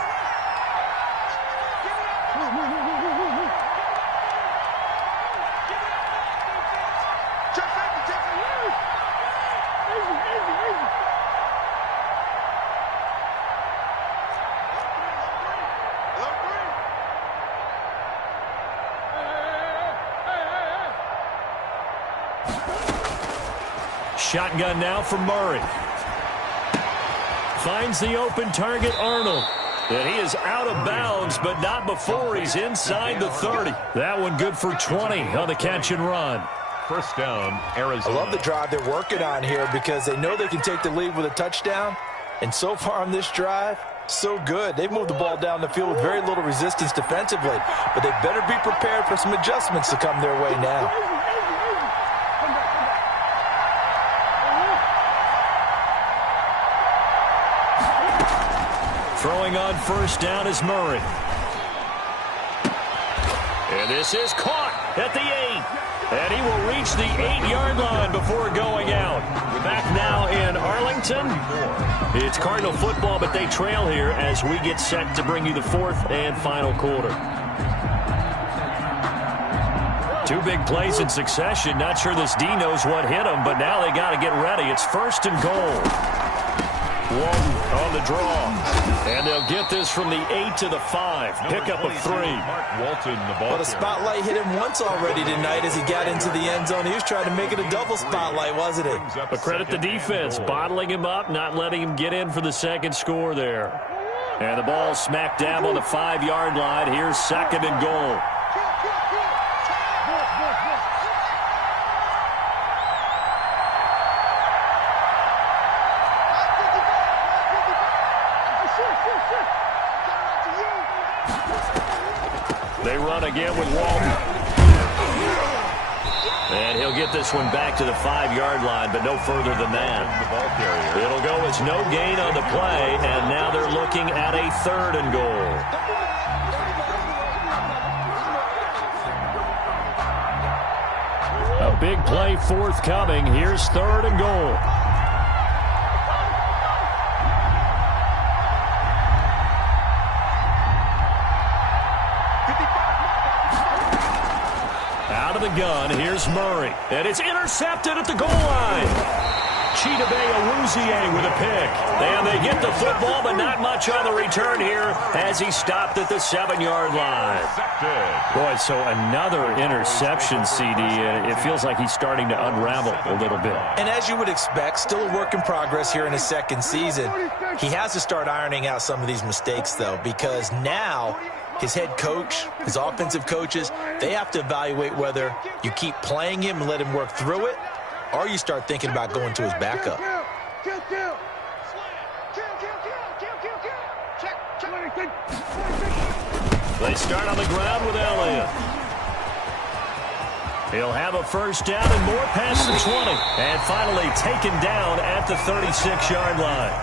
Shotgun now for Murray. Finds the open target, Arnold. And he is out of bounds, but not before he's inside the 30. That one good for 20 on the catch and run. First down, Arizona. I love the drive they're working on here because they know they can take the lead with a touchdown. And so far on this drive, so good. They've moved the ball down the field with very little resistance defensively. But they better be prepared for some adjustments to come their way now. Throwing on first down is Murray. And this is caught at the 8. And he will reach the 8-yard line before going out. Back now in Arlington. It's Cardinal football, but they trail here as we get set to bring you the fourth and final quarter. 2 big plays in succession. Not sure this D knows what hit him, but now they got to get ready. It's 1st and goal. Walton on the draw. And they'll get this from the 8 to the 5. Pickup of 3. Walton, the ball. Well, the spotlight hit him once already tonight as he got into the end zone. He was trying to make it a double spotlight, wasn't he? But credit the defense, bottling him up, not letting him get in for the second score there. And the ball smack dab on the 5-yard line. Here's 2nd and goal. They run again with Walton. And he'll get this one back to the 5-yard line, but no further than that. It'll go as no gain on the play, and now they're looking at a 3rd and goal. A big play forthcoming. Here's 3rd and goal. Out of the gun, here's Murray. And it's intercepted at the goal line. Chidobe Awuzie with a pick. And they get the football, but not much on the return here as he stopped at the 7-yard line. Boy, so another interception, CD. It feels like he's starting to unravel a little bit. And as you would expect, still a work in progress here in his second season. He has to start ironing out some of these mistakes, though, because now his head coach, his offensive coaches, they have to evaluate whether you keep playing him and let him work through it, or you start thinking about going to his backup. Kill. Check. They start on the ground with Elliott. He'll have a first down and more past the 20. And finally taken down at the 36-yard line.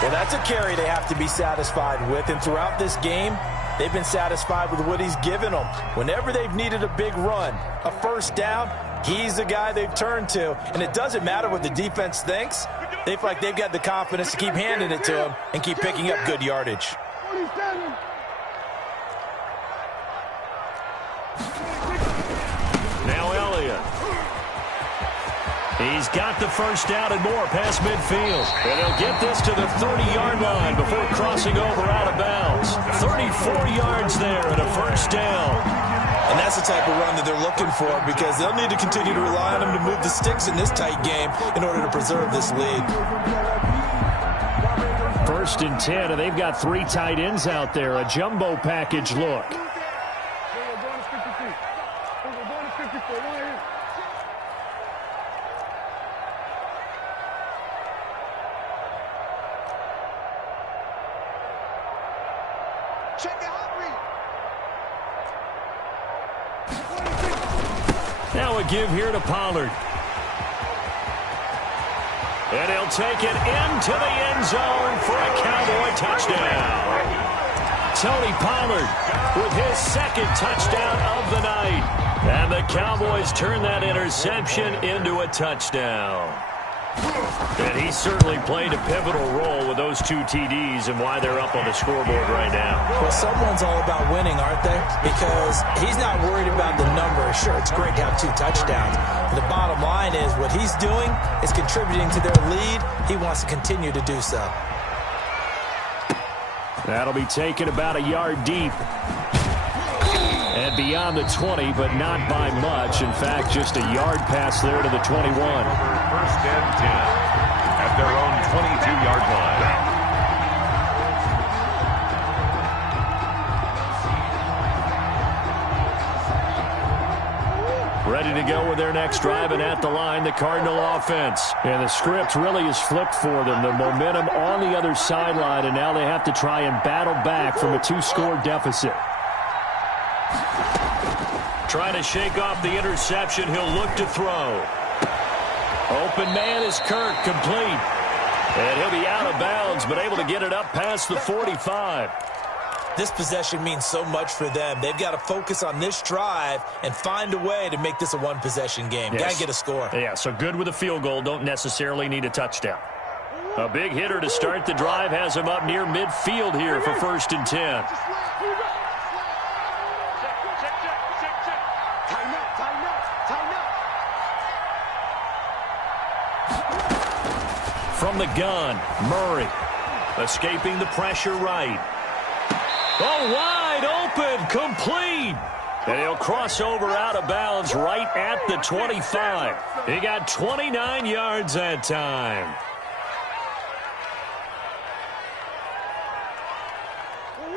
Well, that's a carry they have to be satisfied with. And throughout this game, they've been satisfied with what he's given them. Whenever they've needed a big run, a first down, he's the guy they've turned to. And it doesn't matter what the defense thinks. They feel like they've got the confidence to keep handing it to him and keep picking up good yardage. Now Elliott. He's got the first down and more past midfield. And he'll get this to the 30-yard line before crossing over out of bounds. 34 yards there and a first down. And that's the type of run that they're looking for, because they'll need to continue to rely on him to move the sticks in this tight game in order to preserve this lead. 1st and 10, and they've got 3 tight ends out there. A jumbo package look. Now a give here to Pollard. And he'll take it into the end zone for a Cowboy touchdown. Tony Pollard with his 2nd touchdown of the night. And the Cowboys turn that interception into a touchdown. And he certainly played a pivotal role with those 2 TDs and why they're up on the scoreboard right now. Well, someone's all about winning, aren't they? Because he's not worried about the number. Sure, it's great to have 2 touchdowns. But the bottom line is what he's doing is contributing to their lead. He wants to continue to do so. That'll be taken about a yard deep. And beyond the 20, but not by much. In fact, just a yard pass there to the 21. 1st and 10 at their own 22-yard line. Ready to go with their next drive, and at the line, the Cardinal offense. And the script really is flipped for them. The momentum on the other sideline, and now they have to try and battle back from a 2-score deficit. Trying to shake off the interception. He'll look to throw. Open man is Kirk, complete. And he'll be out of bounds, but able to get it up past the 45. This possession means so much for them. They've got to focus on this drive and find a way to make this a 1-possession game. Yes. Got to get a score. Yeah, so good with a field goal. Don't necessarily need a touchdown. A big hitter to start the drive has him up near midfield here for 1st and 10. From the gun, Murray. Escaping the pressure right. Oh, wide open, complete. And he'll cross over out of bounds right at the 25. He got 29 yards that time.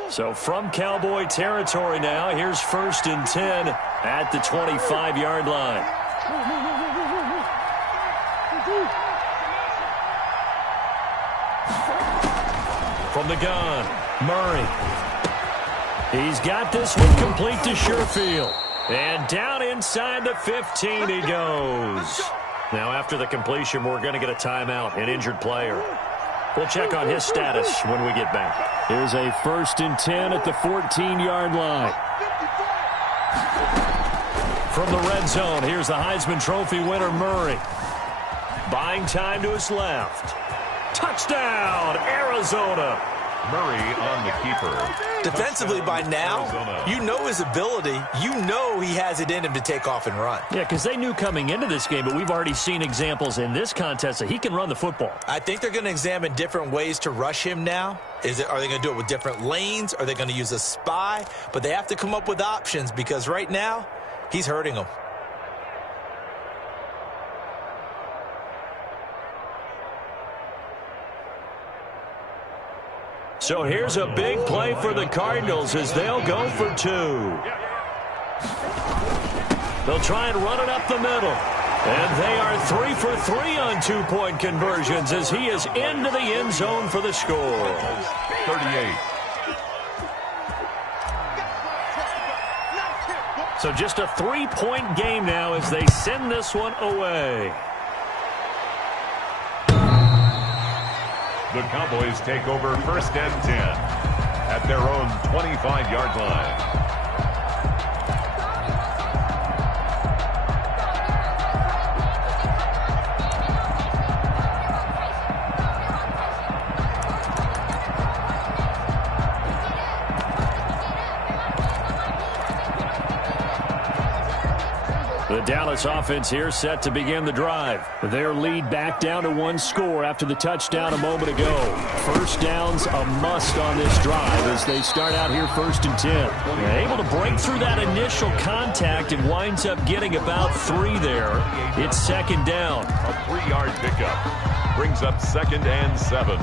So from Cowboy territory now, here's 1st and 10 at the 25-yard line. From the gun, Murray. He's got this one complete to Sherfield. And down inside the 15 he goes. Now after the completion, we're going to get a timeout, an injured player. We'll check on his status when we get back. Here's a 1st and 10 at the 14-yard line. From the red zone, here's the Heisman Trophy winner, Murray. Buying time to his left. Touchdown, Arizona. Murray on the keeper. Defensively by now, you know his ability. You know he has it in him to take off and run. Yeah, because they knew coming into this game, but we've already seen examples in this contest that he can run the football. I think they're going to examine different ways to rush him now. Are they going to do it with different lanes? Are they going to use a spy? But they have to come up with options because right now, he's hurting them. So here's a big play for the Cardinals as they'll go for 2. They'll try and run it up the middle. And they are 3 for 3 on two-point conversions as he is into the end zone for the score. 38. So just a 3-point game now as they send this one away. The Cowboys take over 1st and 10 at their own 25-yard line. The Dallas offense here set to begin the drive. Their lead back down to 1 score after the touchdown a moment ago. First down's a must on this drive as they start out here 1st and 10. Able to break through that initial contact and winds up getting about 3 there. It's 2nd down. A 3-yard pickup brings up 2nd and 7.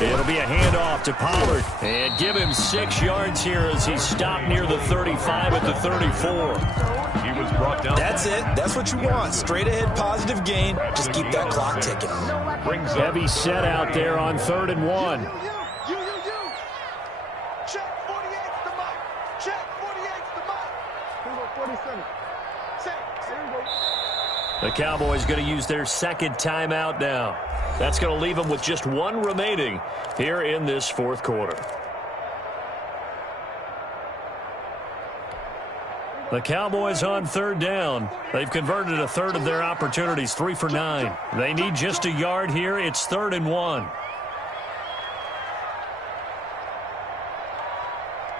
It'll be a handoff to Pollard. And give him 6 yards here as he's stopped near the 35 at the 34. He was brought down. That's it. That's what you want. Straight ahead, positive gain. Just keep that clock ticking. Heavy set out there on 3rd and 1. Check 48's the mic. Check 48's the mic. Here we go, 47. The Cowboys going to use their 2nd timeout now. That's going to leave them with just 1 remaining here in this 4th quarter. The Cowboys on 3rd down. They've converted a third of their opportunities, 3 for 9. They need just a yard here. It's 3rd and 1.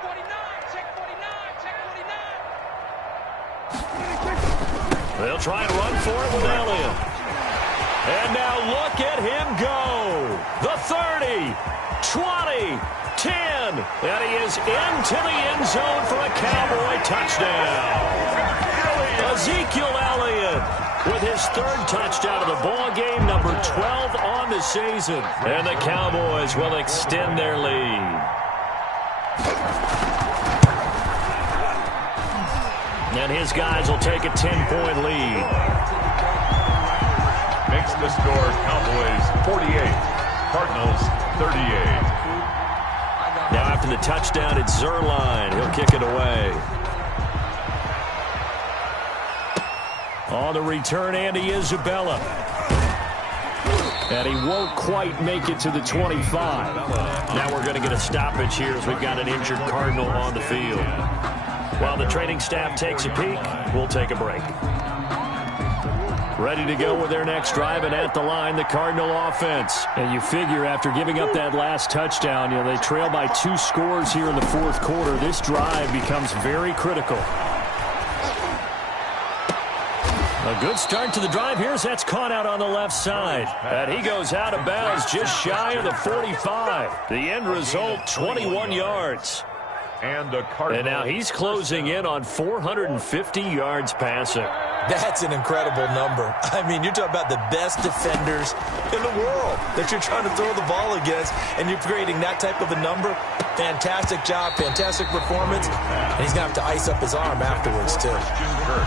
49, check 49, check 49. They'll try and run for it with Elliott. And now look at him go. The 30, 20, 10. And he is into the end zone for a Cowboy touchdown. Ezekiel Elliott with his 3rd touchdown of the ball game, number 12 on the season. And the Cowboys will extend their lead. And his guys will take a 10-point lead. Makes the score Cowboys 48, Cardinals 38. Now after the touchdown, it's Zerline. He'll kick it away. On the return, Andy Isabella. And he won't quite make it to the 25. Now we're going to get a stoppage here as we've got an injured Cardinal on the field. While the training staff takes a peek, we'll take a break. Ready to go with their next drive, and at the line, the Cardinal offense. And you figure after giving up that last touchdown, they trail by 2 scores here in the 4th quarter. This drive becomes very critical. A good start to the drive here as that's caught out on the left side. And he goes out of bounds just shy of the 45. The end result, 21 yards. And now he's closing in on 450 yards passing. That's an incredible number. I mean, you're talking about the best defenders in the world that you're trying to throw the ball against, and you're creating that type of a number. Fantastic job, fantastic performance. And he's going to have to ice up his arm afterwards, too.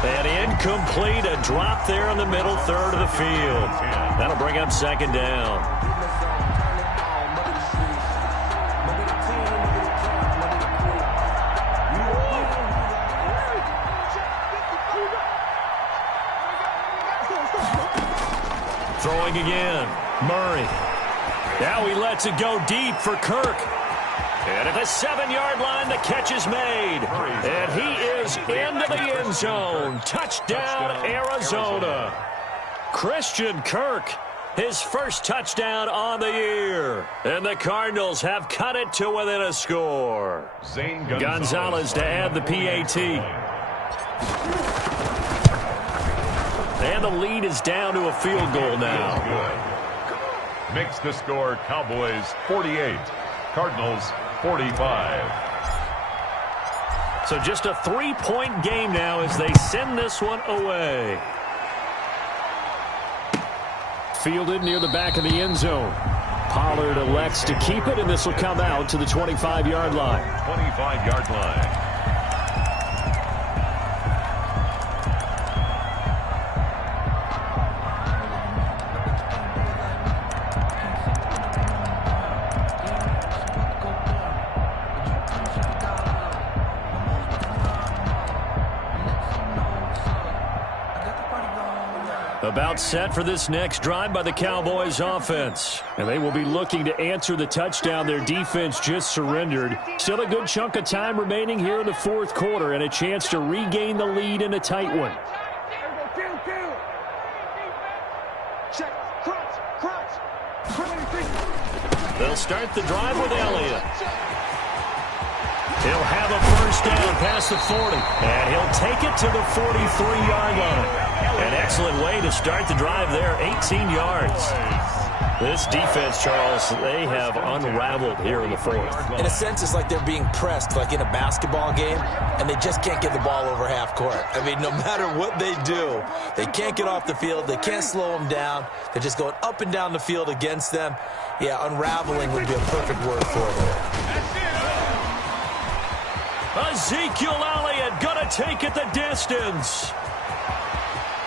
And incomplete, a drop there in the middle third of the field. That'll bring up 2nd down. Throwing again, Murray. Now he lets it go deep for Kirk. And at the 7-yard line, the catch is made. And he is into the end zone. Touchdown, Arizona. Christian Kirk, his first touchdown on the year. And the Cardinals have cut it to within a score. Zane Gonzalez to add the PAT. And the lead is down to a field goal now. Makes the score Cowboys 48, Cardinals 45. So just a 3-point game now as they send this one away. fielded near the back of the end zone. Pollard elects to keep it, and this will come out to the 25-yard line. 25-yard line. About set for this next drive by the Cowboys offense. And they will be looking to answer the touchdown their defense just surrendered. Still a good chunk of time remaining here in the fourth quarter and a chance to regain the lead in a tight one. They'll start the drive with Elliott. He'll have a first down past the 40. And he'll take it to the 43-yard line. An excellent way to start the drive there, 18 yards. This defense, Charles, they have unraveled here in the fourth. In a sense, it's like they're being pressed, like in a basketball game, and they just can't get the ball over half court. I mean, no matter what they do, they can't get off the field. They can't slow them down. They're just going up and down the field against them. Yeah, unraveling would be a perfect word for them. Ezekiel Elliott going to take it the distance.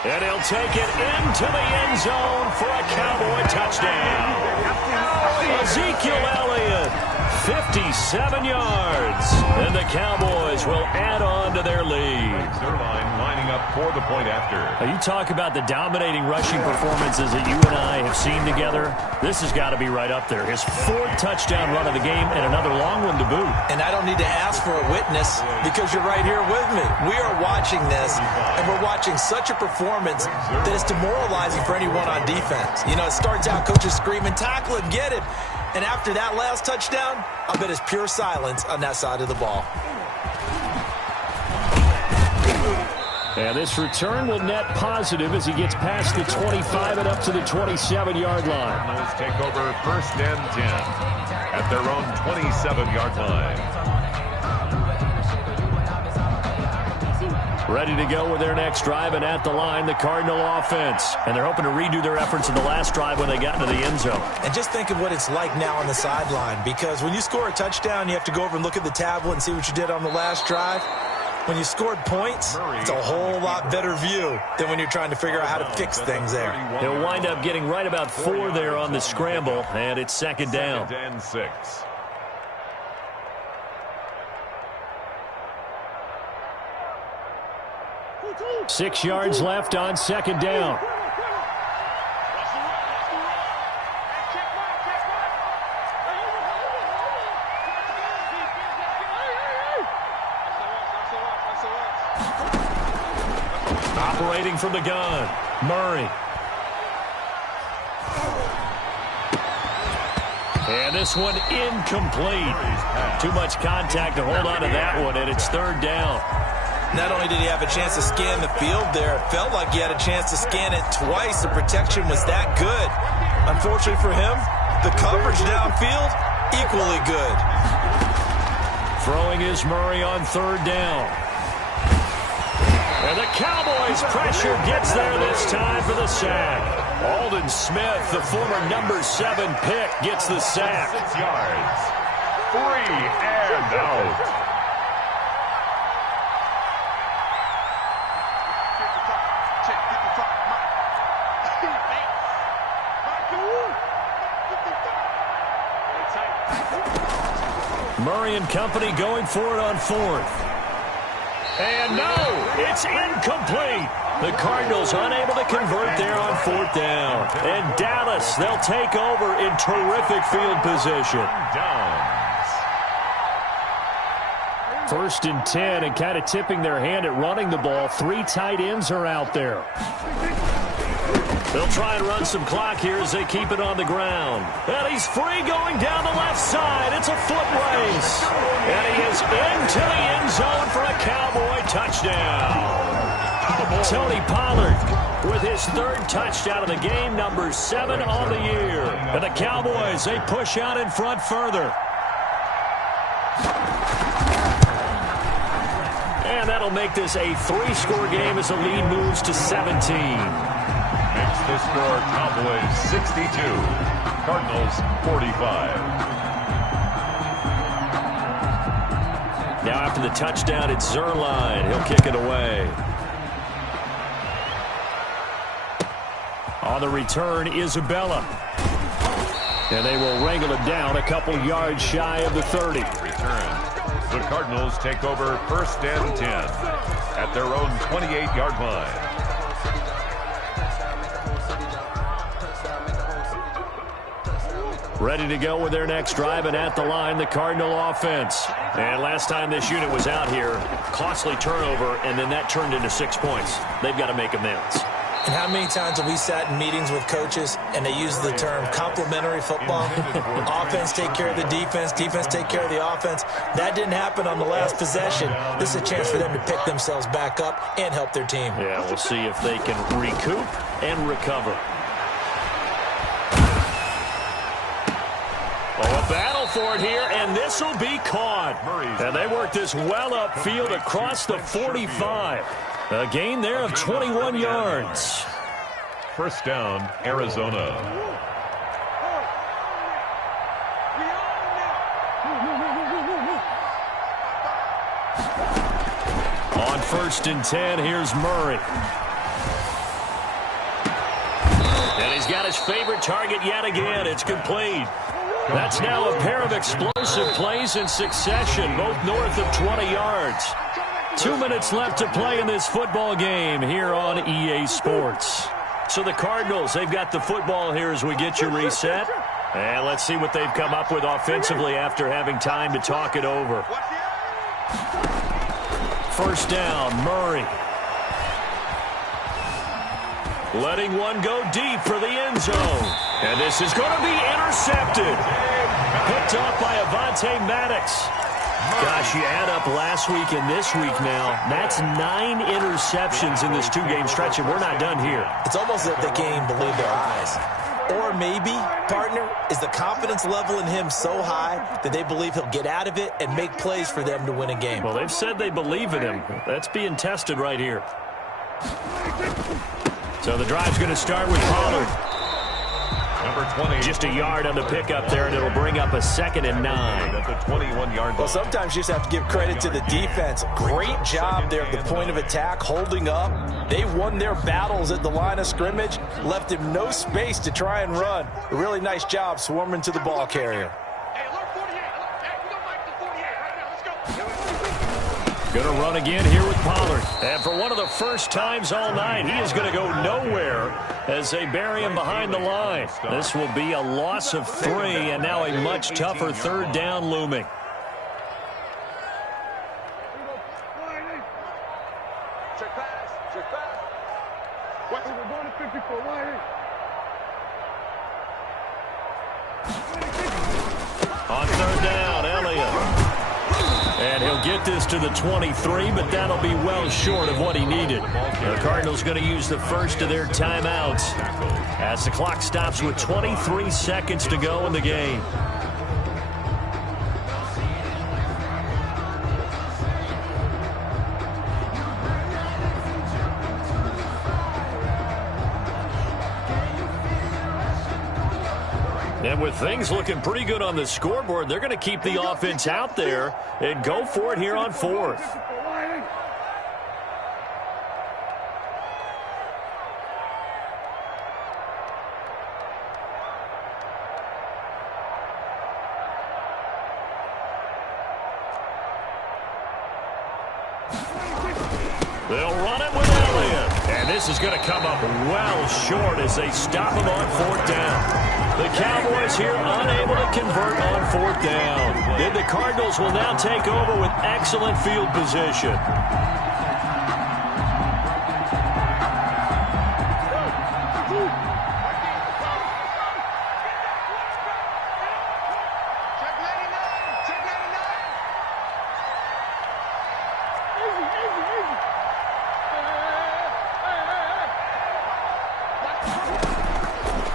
And he'll take it into the end zone for a Cowboy touchdown. Ezekiel Elliott, 57 yards. And the Cowboys will add on to their lead. Third line lining up for the point after. Now you talk about the dominating rushing performances that you and I have seen together. This has got to be right up there. His fourth touchdown run of the game and another long one to boot. And I don't need to ask for a witness because you're right here with me. We are watching this, and we're watching such a performance that is demoralizing for anyone on defense. You know, it starts out coaches screaming, tackle it, get it. And after that last touchdown, I bet it's pure silence on that side of the ball. And this return will net positive as he gets past the 25 and up to the 27-yard line. Those take over first and 10 at their own 27-yard line. Ready to go with their next drive, and at the line, the Cardinal offense. And they're hoping to redo their efforts in the last drive when they got into the end zone. And just think of what it's like now on the sideline, because when you score a touchdown, you have to go over and look at the tablet and see what you did on the last drive. When you scored points, it's a whole lot better view than when you're trying to figure out how to fix things there. He'll wind up getting right about 4 there on the scramble, and it's second down. 6. 6 yards left on second down. Operating from the gun, Murray. And this one incomplete. Too much contact to hold on to that one, and it's third down. Not only did he have a chance to scan the field there, it felt like he had a chance to scan it twice. The protection was that good. Unfortunately for him, the coverage downfield, equally good. Throwing is Murray on third down. And the Cowboys' pressure gets there this time for the sack. Aldon Smith, the former number 7 pick, gets the sack. 6 yards. 3 and out. Murray and company going for it on fourth. And no, it's incomplete. The Cardinals unable to convert there on fourth down. And Dallas, they'll take over in terrific field position. First and 10, and kind of tipping their hand at running the ball. 3 tight ends are out there. They'll try and run some clock here as they keep it on the ground. And he's free going down the left side. It's a foot race. And he is into the end zone for a Cowboy touchdown. Tony Pollard with his 3rd touchdown of the game, number 7 on the year. And the Cowboys, they push out in front further. And that'll make this a 3-score game as the lead moves to 17. Makes the score, Cowboys 62, Cardinals 45. Now after the touchdown, it's Zerline. He'll kick it away. On the return, Isabella. And they will wrangle it down a couple yards shy of the 30. Return. The Cardinals take over 1st and 10 at their own 28-yard line. Ready to go with their next drive, and at the line, the Cardinal offense. And last time this unit was out here, costly turnover, and then that turned into 6 points. They've got to make amends. And how many times have we sat in meetings with coaches and they use the term complementary football? Offense take care of the defense, defense take care of the offense. That didn't happen on the last possession. This is a chance for them to pick themselves back up and help their team. Yeah, we'll see if they can recoup and recover. Oh, a battle for it here, and this will be caught. And they work this well upfield across the 45. A gain there of 21 yards. 1st down, Arizona. On 1st and 10, here's Murray. And he's got his favorite target yet again. It's complete. That's now a pair of explosive plays in succession, both north of 20 yards. 2 minutes left to play in this football game here on EA Sports. So the Cardinals, they've got the football here as we get you reset. And let's see what they've come up with offensively after having time to talk it over. 1st down, Murray. Letting one go deep for the end zone. And this is going to be intercepted. Picked off by Avonte Maddox. Gosh, you add up last week and this week now. That's 9 interceptions in this 2-game stretch, and we're not done here. It's almost as if they can't even believe their eyes. Or maybe, partner, is the confidence level in him so high that they believe he'll get out of it and make plays for them to win a game. Well, they've said they believe in him. That's being tested right here. So the drive's going to start with Pollard. Number 20. Just a yard on the pickup there, and it'll bring up a 2nd and 9. At the 21-yard line. Well, sometimes you just have to give credit to the defense. Great job there at the point of attack, holding up. They won their battles at the line of scrimmage, left him no space to try and run. A really nice job swarming to the ball carrier. Going to run again here with Pollard. And for one of the first times all night, he is going to go nowhere as they bury him behind the line. This will be a loss of 3, and now a much tougher 3rd down looming. Check pass. Check pass. What? We're going to 54. On 3rd down, Elliott. And he'll get this to the 23, but that'll be well short of what he needed. The Cardinals going to use the first of their timeouts as the clock stops with 23 seconds to go in the game. And with things looking pretty good on the scoreboard, they're going to keep the offense out there and go for it here on 4th. They'll run it with Elliott. And this is going to come up well short as they stop him on 4th down. The Cowboys here unable to convert on 4th down. Then the Cardinals will now take over with excellent field position.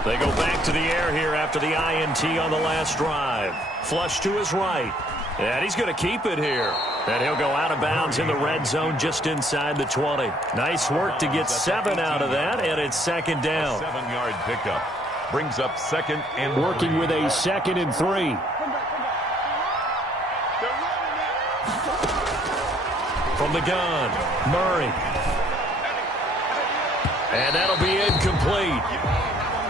They go back to the air here after the INT on the last drive. Flush to his right. And he's going to keep it here. And he'll go out of bounds in the red zone just inside the 20. Nice work to get 7 out of that, and it's second down. 7-yard pickup. Brings up second and working with a 2nd and 3. From the gun, Murray. And that'll be incomplete.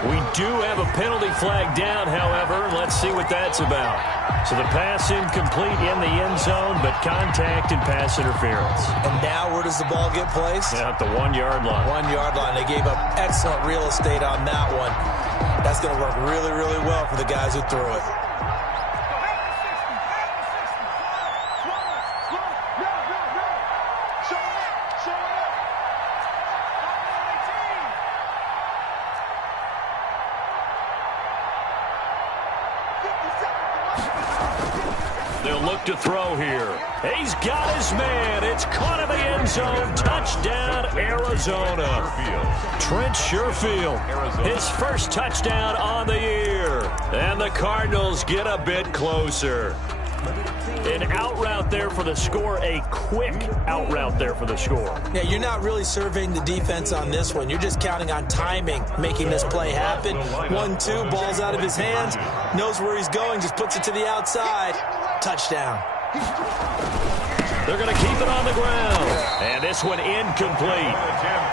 We do have a penalty flag down, however. Let's see what that's about. So the pass incomplete in the end zone, but contact and pass interference. And now where does the ball get placed? Yeah, at the 1-yard line. 1-yard line. They gave up excellent real estate on that one. That's going to work really, really well for the guys who threw it. They'll look to throw here. He's got his man. It's caught in the end zone. Touchdown, Arizona. Trent Sherfield, his first touchdown on the year. And the Cardinals get a bit closer. An out route there for the score, a quick out route there for the score. Yeah, you're not really surveying the defense on this one. You're just counting on timing, making this play happen. 1-2, ball's out of his hands, knows where he's going, just puts it to the outside. Touchdown. They're going to keep it on the ground. And this one incomplete.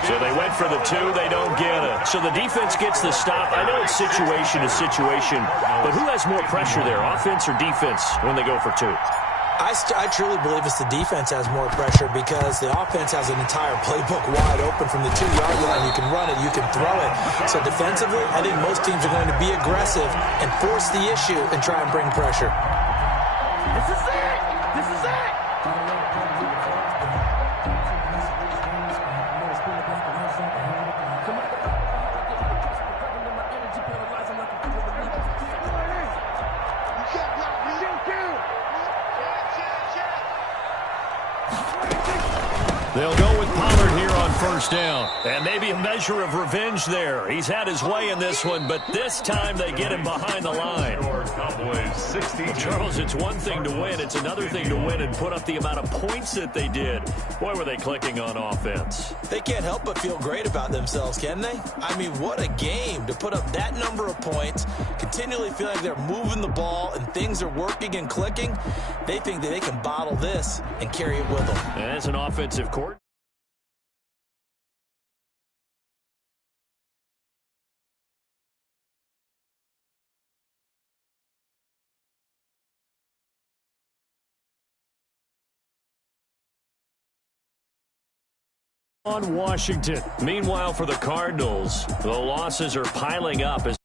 So they went for the 2. They don't get it. So the defense gets the stop. I know it's situation to situation, but who has more pressure there, offense or defense, when they go for 2? I truly believe it's the defense has more pressure because the offense has an entire playbook wide open from the 2-yard line. You can run it, you can throw it. So defensively, I think most teams are going to be aggressive and force the issue and try and bring pressure. This is it! This is it! They'll go with Pollard here on first down. And maybe a measure of revenge there. He's had his way in this one, but this time they get him behind the line. Well, Charles, it's one thing to win. It's another thing to win and put up the amount of points that they did. Boy, were they clicking on offense. They can't help but feel great about themselves, can they? I mean, what a game to put up that number of points, continually feel like they're moving the ball and things are working and clicking. They think that they can bottle this and carry it with them. As an offensive court. On Washington. Meanwhile, for the Cardinals, the losses are piling up as